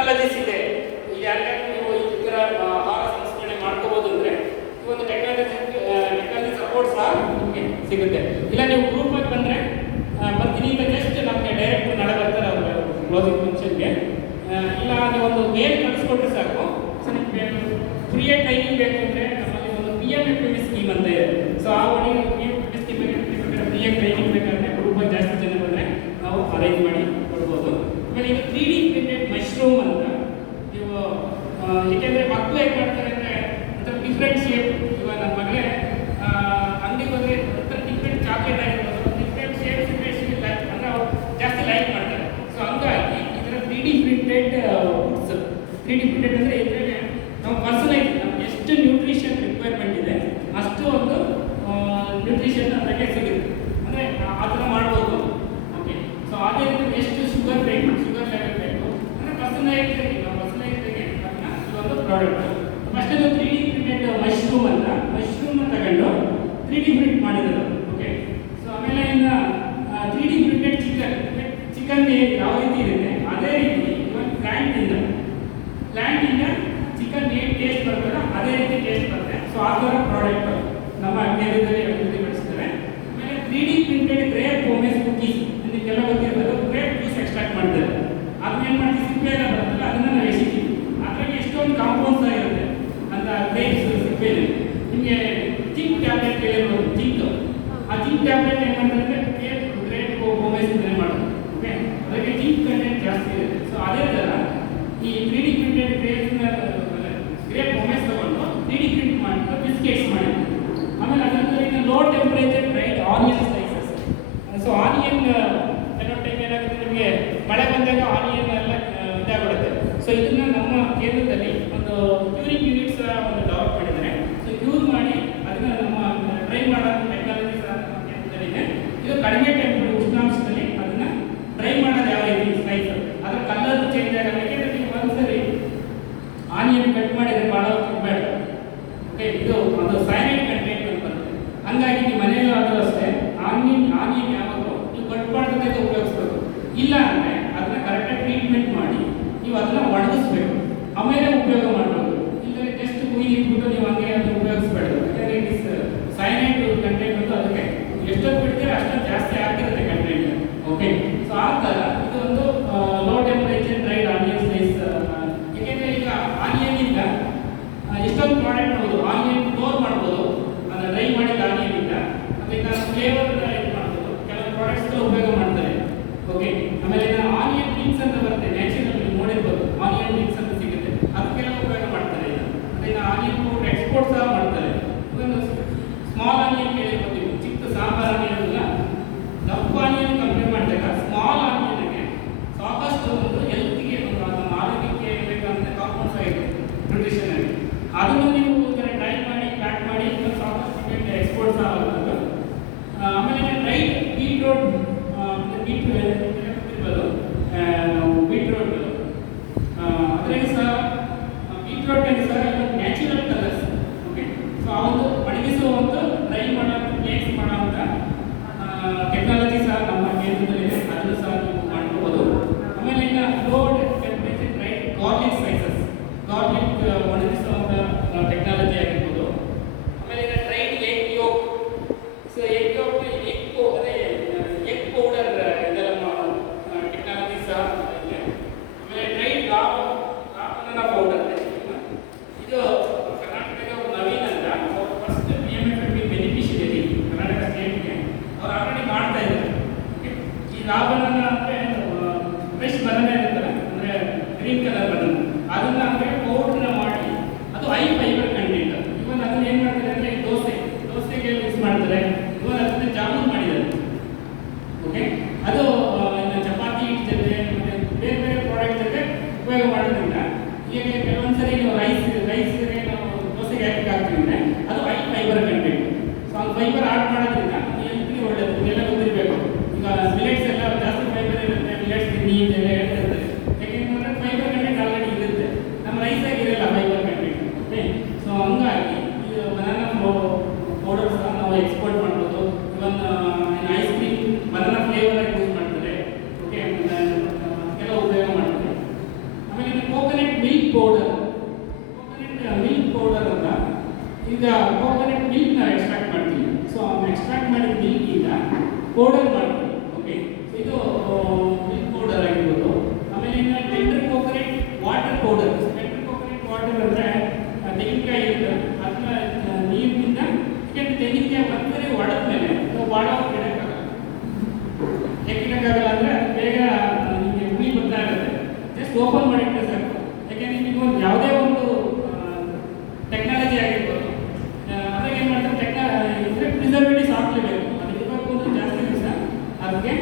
Technologies ಇದೆ. ಈಗ ಯಾರಿಗಾದ್ರೂ ನೀವು ಈ ಥರ ಆಹಾರ ಸಂಸ್ಕರಣೆ ಮಾಡ್ಕೋಬೋದು ಅಂದರೆ ಈ ಒಂದು ಟೆಕ್ನಾಲಜಿ ಸಪೋರ್ಟ್ ಸಹ ನಿಮಗೆ ಸಿಗುತ್ತೆ. ಇಲ್ಲ ನೀವು ಗ್ರೂಪ್ ಆಗಿ ಬಂದರೆ ಬರ್ತೀನಿ ಈಗ ಜಸ್ಟ್ ನಮಗೆ ಡೈರೆಕ್ಟ್ ನಾಳೆ ಬರ್ತಾರೆ ಅವರು ಕ್ಲೋಸಿಂಗ್ ಫಂಕ್ಷನ್ಗೆ. ಇಲ್ಲ ನೀವು ಒಂದು ಮೇಲ್ ಕಳಿಸ್ಕೊಟ್ರೆ ಸಾಕು. ಸೊ ನಿಮಗೆ ಫ್ರೀಯಾಗಿ ಟ್ರೈನಿಂಗ್ ಬೇಕು ಅಂದರೆ ನಮ್ಮಲ್ಲಿ ಒಂದು PMFP ಸ್ಕೀಮ್ ಅಂತ ಇದೆ. ಸೊ ಆ ಒಳಗೆ PMFP ಸ್ಕೀಮಿಗೆ ಫ್ರೀಯಾಗಿ ಟ್ರೈನಿಂಗ್ ಬೇಕಾದರೆ ಗ್ರೂಪಾಗಿ ಜಾಸ್ತಿ ಜನ ಬಂದರೆ ನಾವು ಅರೇಂಜ್ ಮಾಡಿ ಕೊಡ್ಬೋದು. ಆಮೇಲೆ ಈಗ 3D ಪ್ರಿಂಟೆಡ್ ಮಶ್ರೂಮ್ ಅಂತ ನೀವು ಏಕೆಂದರೆ ಮಕ್ಕಳು ಹೇಗೆ ಮಾಡ್ತಾರೆ ಅಂದರೆ ಒಂಥರ ಡಿಫ್ರೆಂಟ್ ಶೇಪ್. ಇವಾಗ ನನ್ನ ಮಗಳೇ ಅಂಗಡಿಗೆ ಹೋದರೆ ಒಂಥರ ಡಿಫ್ರೆಂಟ್ ಚಾಕ್ಲೇಟ್ ಆಗಿರ್ಬೋದು, ಡಿಫ್ರೆಂಟ್ ಶೇಪ್ಸ್ ಇದ್ರೆ ಅಂದರೆ ಅವ್ರು ಜಾಸ್ತಿ ಲೈಕ್ ಮಾಡ್ತಾರೆ. ಸೊ ಹಂಗಾಗಿ ಇದರ 3D printed foods. 3D printed ಅಂದರೆ ಇದರಲ್ಲಿ ನಾವು ಪರ್ಸನಲೈಸ್ ನಮ್ಗೆ ಎಷ್ಟು ನ್ಯೂಟ್ರಿಷನ್ ರಿಕ್ವೈರ್ಮೆಂಟ್ ಇದೆ ಅಷ್ಟು ಒಂದು ನ್ಯೂಟ್ರಿಷನ್ ಅದಕ್ಕೆ ಸಿಗುತ್ತೆ. ಅಂದರೆ ಆ ಥರ ಮಾಡ್ಬೋದು. ಓಕೆ, ಸೊ ಅದೇ ರೀತಿ ಎಷ್ಟು ಶುಗರ್ ಬೇಕು, ಶುಗರ್ ಲೆವೆಲ್ ಬೇಕು ಅಂದರೆ ಪರ್ಸನಲೈಸ್ ಒಂದು product. First 3D printed mushroom ಅಂತ ಮಶ್ರೂಮ್ನ ತಗೊಂಡು 3D ಪ್ರಿಂಟ್ ಮಾಡಿರೋದು. ಓಕೆ, ಸೊ ಆಮೇಲೆ ಇನ್ನು 3D ಪ್ರಿಂಟೆಡ್ ಚಿಕನ್ ಯಾವ ರೀತಿ ಇರುತ್ತೆ ಅದೇ ರೀತಿ ಇವಾಗ ಪ್ಲ್ಯಾಂಟಿಂದ ಚಿಕನ್ ಏನು ಟೇಸ್ಟ್ ಬರ್ತದೆ ಅದೇ ರೀತಿ ಟೇಸ್ಟ್ ಬರುತ್ತೆ. ಸೊ ಆ ಥರ ಪ್ರಾಡಕ್ಟ್ ನಮ್ಮ ಕೇಂದ್ರದಲ್ಲಿ ಅಭಿವೃದ್ಧಿಪಡಿಸಿದ್ದಾರೆ. ಆಮೇಲೆ 3D ಪ್ರಿಂಟೆಡ್ ಗ್ರೇಪ್ ಹೋಮೇಸ್ ಕುಕೀಸ್ ನಿಮಗೆಲ್ಲ ಗೊತ್ತಿರೋದು. ಗ್ರೇಪ್ ಜ್ಯೂಸ್ ಎಕ್ಸ್ಟ್ರಾಕ್ಟ್ ಮಾಡ್ತಾರೆ. ಅದನ್ನ ಏನು ಮಾಡ್ತೀವಿ, ಸಿಪ್ಪೆ ಎಲ್ಲ ಬರುತ್ತಲ್ಲ ಅದನ್ನು ನಾವು ಎಸಿತೀವಿ. ಅದರಲ್ಲಿ ಎಷ್ಟೊಂದು ಕಾಂಪೌಂಡ್ಸ್ ಆಗಿರುತ್ತೆ ಅಂತ ಗ್ರೇಪ್ಸ್ ಸಿಪ್ಪೆಯಲ್ಲಿ. ನಿಮಗೆ ಜಿಂಕ್ ಟ್ಯಾಬ್ಲೆಟ್ ಕೇಳಿರ್ಬೋದು, ಜಿಂಕ್. ಆ ಜಿಂಕ್ ಟ್ಯಾಬ್ಲೆಟ್ ಏನು ಮಾಡ್ತಾರೆ ಗ್ರೇಪ್ ಹೋಮೇಸ್ ಇಂದಲೇ ಮಾಡೋದು. ಓಕೆ, ಅದಕ್ಕೆ ಜಿಂಕ್ ಕಂಟೆಂಟ್ ಜಾಸ್ತಿ ಇರುತ್ತೆ. ಸೊ ಅದೇ ಥರ ಈ 3D ಪ್ರಿಂಟೆಡ್ ಗ್ರೇಪ್ ಹೋಮೇಸ್ ತಗೊಂಡು 3D ಪ್ರಿಂಟ್ ಮಾಡಿಬಿಟ್ಟು ಬಿಸ್ಕೆಟ್ಸ್ ಮಾಡಿದ್ರು. ಆಮೇಲೆ ಅದರಲ್ಲಿ low temperature dried onion slices. So onion ಕೆಲವು ಟೈಮ್ ಏನಾಗುತ್ತೆ ನಿಮಗೆ ಮಳೆ ಬಂದಾಗ ಆನಿಯನ್ ಎಲ್ಲ ಇದಾಗ್ಬಿಡುತ್ತೆ. ಸೊ ಇದನ್ನ ನಮ್ಮ ಕೇಂದ್ರದಲ್ಲಿ ಒಂದು ಕ್ಯೂರಿಂಗ್ ಯೂನಿಟ್ಸ್ ಒಂದು ಡೆವಲಪ್ ಮಾಡಿದ್ದಾರೆ. ಸೊ ಕ್ಯೂರ್ ಮಾಡಿ ಅದನ್ನ ನಮ್ಮ ಡ್ರೈ ಮಾಡೋ ಟೆಕ್ನಾಲಜಿ ಸಹ ನಮ್ಮ ಕೇಂದ್ರದಲ್ಲಿದೆ. ಇದು ಕಡಿಮೆ ಉಷ್ಣಾಂಶದಲ್ಲಿ ಅದನ್ನ ಡ್ರೈ ಮಾಡೋದು ಯಾವ ರೀತಿ ಸ್ಲೈಸ್ ಅದರ ಕಲರ್ ಚೇಂಜ್ ಆಗೋದಕ್ಕೆ ನೀವು ಒಂದ್ಸರಿ ಆನಿಯನ್ ಕಟ್ ಮಾಡಿದರೆ ಭಾಳ ಬೇಡ. ಓಕೆ, ಇದು ಒಂದು ಸೈನೈಡ್ ಕಂಟೆಂಟ್ ಅಂತ ಬರುತ್ತೆ. ಹಂಗಾಗಿ ನಿಮ್ಮ ಮನೆಯಲ್ಲೂ ಆದರೂ ಅಷ್ಟೇ ಆನಿಯನ್ ಯಾವಾಗಲೂ ನೀವು ಕಟ್ ಮಾಡಿದಾಗ ಉಪಯೋಗಿಸ್ಬೇಕು. ಇಲ್ಲ ಅಂದರೆ ಅದನ್ನ ಕರೆಕ್ಟಾಗಿ ಟ್ರೀಟ್ಮೆಂಟ್ ಮಾಡಿ ನೀವು ಅದನ್ನು ಒಣಗಿಸ್ಬೇಕು, ಆಮೇಲೆ ಉಪಯೋಗ ಮಾಡಬೇಕು. ಇಲ್ಲದೆ ಜಸ್ಟ್ ಕುಯ್ದು ಇಟ್ಬಿಟ್ಟು ನೀವು ಹಂಗೆ ಅದನ್ನು ಉಪಯೋಗಿಸ್ಬೇಡ. ಯಾಕಂದರೆ ಇಟ್ ಇಸ್ ಸೈನೈಡ್ ಕಂಟೆಂಟ್ ಅಂತ ಅದಕ್ಕೆ ಎಷ್ಟೊತ್ತು ಬಿಡ್ತೀರ ಅಷ್ಟೊಂದು ಜಾಸ್ತಿ ಆಗಿರುತ್ತೆ ಕಂಟೆಂಟ್. ಓಕೆ, ಸೊ ಆ ಥರ ಇದು ಒಂದು low temperature dried onion slice. ಏಕೆಂದರೆ ಈಗ ಆನಿಯನ್ನಿಂದ ಎಷ್ಟೊಂದು ಪ್ರಾಡಕ್ಟ್ ಮಾಡ್ಬೋದು. ಆನಿಯನ್ ಫ್ಲೋರ್ ಮಾಡ್ಬೋದು, ಅದನ್ನು ಡ್ರೈ ಮಾಡಿದ ಆನಿಯನ್ನಿಂದ. ಅದರಿಂದ ಫ್ಲೇವರ್ ಇದು ಮಾಡ್ಬೋದು, ಕೆಲವು ಪ್ರಾಡಕ್ಟ್ಸ್ ಉಪಯೋಗ ಮಾಡ್ತಾರೆ. ಓಕೆ, ಆಮೇಲೆ ಆನಿಯನ್ ರಿಂಗ್ಸ್ ಅಂತ ಬರುತ್ತೆ, ನ್ಯಾಚುರಲ್ ನೀವು ನೋಡಿರ್ಬೋದು. ಆನಿಯನ್ ರಿಂಗ್ಸ್ ಅಂತ ಸಿಗುತ್ತೆ, ಅದಕ್ಕೆಲ್ಲ ಉಪಯೋಗ ಮಾಡ್ತಾರೆ. ಅದರಿಂದ ಆನಿಯನ್ ಪೌಡರ್ ಎಕ್ಸ್ಪೋರ್ಟ್ ಸಹ ಮಾಡ್ತಾರೆ. ಒಂದು ಸ್ಮಾಲ್ ಆನಿಯನ್ ಕೇಳಿರ್ಬೋದು ನೀವು, ಚಿಕ್ಕ ಸಾಂಬಾರು ಆನಿಯನ್ ಅಲ್ಲ, ದಪ್ಪ ಆನಿಯನ್ ಕಂಪೇರ್ ಮಾಡಿದಾಗ ಸ್ಮಾಲ್ ಆನಿಯನ್ಗೆ ಸಾಕಷ್ಟು ಒಂದು ಹೆಲ್ತ್ಗೆ ಒಂದು ನಮ್ಮ ಆರೋಗ್ಯಕ್ಕೆ ಬೇಕಾದಂಥ ಕಾಂಪೌಂಡ್ಸ್ ಆಗಿದೆ ನ್ಯೂಟ್ರಿಷನ್ ಆಗಿ. ಅದನ್ನು ನೀವು ಡ್ರೈ ಮಾಡಿ ಪ್ಯಾಕ್ ಮಾಡಿ ಸಾಕಷ್ಟು ಎಕ್ಸ್ಪೋರ್ಟ್ ಸಹ ಆಗೋದು. ಆಮೇಲೆ ಡ್ರೈಡ್ ಬೀಟ್ರೋಟ್ ಗೊತ್ತಿರ್ಬೋದು, ಬೀಟ್ರೋಟ್ ಅದರಲ್ಲಿ ಸಹ ಬೀಟ್ರೋಟಲ್ಲಿ ಸಹ ಇವತ್ತು ನ್ಯಾಚುರಲ್ ಕಲರ್ಸ್. ಓಕೆ, ಸೊ ಆ ಒಂದು ಒಣಗಿಸುವಂಥ ಡ್ರೈ ಮಾಡೋ ಪ್ಲೇಸ್ ಮಾಡೋವಂಥ ಟೆಕ್ನಾಲಜಿ ಸಹ ನಮ್ಮ ಕೇಂದ್ರದಲ್ಲಿದೆ. ಅದನ್ನು ಸಹ ನೀವು ಮಾಡ್ಕೋಬೋದು. ಆಮೇಲೆ ಇನ್ನು low temperature dried garlic spices, garlic ಒಣಗಿಸುವಂಥ ಟೆಕ್ನಾಲಜಿ ಆಗಿರ್ಬೋದು. ಆಮೇಲೆ ಇನ್ನು dried egg yolk. So egg yolk ಅದೇ ಎಗ್ ಪೌಡರ್ ಇದೆಲ್ಲ ಟೆಕ್ನಾಲಜಿ ಸಹ ಇದೆ. ಆಮೇಲೆ ಡ್ರೈಡ್ ರಾಮನ ಪೌಡರ್, ಇದು ಕರ್ನಾಟಕದ ನವೀನ್ ಅಂತ ಅವರು ಫಸ್ಟ್ PMFP ಬೆನಿಫಿಷಿಯರಿ ಕರ್ನಾಟಕ ಸ್ಟೇಟ್ಗೆ ಅವ್ರು ಆಲ್ರೆಡಿ ಮಾಡ್ತಾ ಇದ್ದಾರೆ. ಈ ರಾಬನನ್ನ ಅಂದರೆ ಫ್ರೆಶ್ ಬನಾನ ಇರುತ್ತಲ್ಲ, ಅಂದರೆ ಗ್ರೀನ್ ಕಲರ್ ಬನಾನ, ಅದನ್ನು ಅಂದರೆ ಪೌಡ್ರನ್ನ ಮಾಡಿ ಅದು ಹೈ ಫೈಬರ್ ಕಂಟೆಂಟ್. ಇವನ್ ಅದನ್ನು ಏನು ಮಾಡ್ತಾರೆ ಅಂದರೆ ದೋಸೆಗೆ ಯೂಸ್ ಮಾಡ್ತಾರೆ. ಇವನ್ ಅದನ್ನು ಜಾಮೂನ್ ಮಾಡಿದ್ದಾರೆ. ಓಕೆ, ಅದು ಚಪಾತಿ ಹಿಟ್ಟು ಜೊತೆ ಮತ್ತು ಬೇರೆ ಬೇರೆ ಪ್ರಾಡಕ್ಟ್ ಜೊತೆ ಉಪಯೋಗ ಮಾಡೋದ್ರಿಂದ ಈಗ ಕೆಲವೊಂದ್ಸರಿ ನೀವು ರೈಸ್ಗೆ ನಾವು ದೋಸೆಗೆ ಹಾಕಿ ಅಂದರೆ ಅದು ಹೈ ಫೈಬರ್ ಕಂಟೆಂಟ್. ಸೊ ಆ ಫೈಬರ್ ಆಡ್ ಮಾಡೋದ್ರಿಂದ ಹೆಲ್ತ್ಗೆ ಒಳ್ಳೆಯದು. ಇದೆಲ್ಲ ಗೊತ್ತಿರಬೇಕು. ಈಗ ಮಿಲೆಟ್ಸ್ ಎಲ್ಲ ಜಾಸ್ತಿ ಫೈಬರ್ ಇರುತ್ತೆ, ಮಿಲೆಟ್ಸ್ ತಿನ್ನಿ ಅಂತೆಲ್ಲ ಹೇಳ್ತಿರ್ತಾರೆ. ಯಾಕೆಂದರೆ ಫೈಬರ್ ಕಂಟೆಂಟ್ ಆಲ್ರೆಡಿ ಇರುತ್ತೆ, ನಮ್ಮ ರೈಸಾಗಿ ಇರಲ್ಲ ಫೈಬರ್ ಕಂಟೆಂಟ್. ಓಕೆ, ಸೊ ಹಂಗಾಗಿ ಇದು ಬನಾನಾ ಪೌಡರ್ ಸಹ ನಾವು ಎಕ್ಸ್ಪೋರ್ಟ್ ಮಾಡ್ಬೋದು. Even ice cream banana flavour use ಮಾಡ್ತಾರೆ. ಓಕೆ, ಕೆಲವು ಉಪಯೋಗ ಮಾಡ್ತಾರೆ. ಆಮೇಲೆ ಜಸ್ಟ್ ಓಪನ್ ಮಾಡಿಟ್ಟರೆ ಸಾಕು. ಯಾಕೆಂದರೆ ಈಗ ಒಂದು ಯಾವುದೇ ಒಂದು ಟೆಕ್ನಾಲಜಿ ಆಗಿರ್ಬೋದು, ಅದಾಗ ಏನು ಮಾಡ್ತಾರೆ, ಪ್ರಿಸರ್ವೇಟಿವ್ಸ್ ಹಾಕಲೇಬೇಕು. ಅದು ಇರಬೇಕು ಅಂದ್ರೆ ಜಾಸ್ತಿ ದಿವಸ ಅದಕ್ಕೆ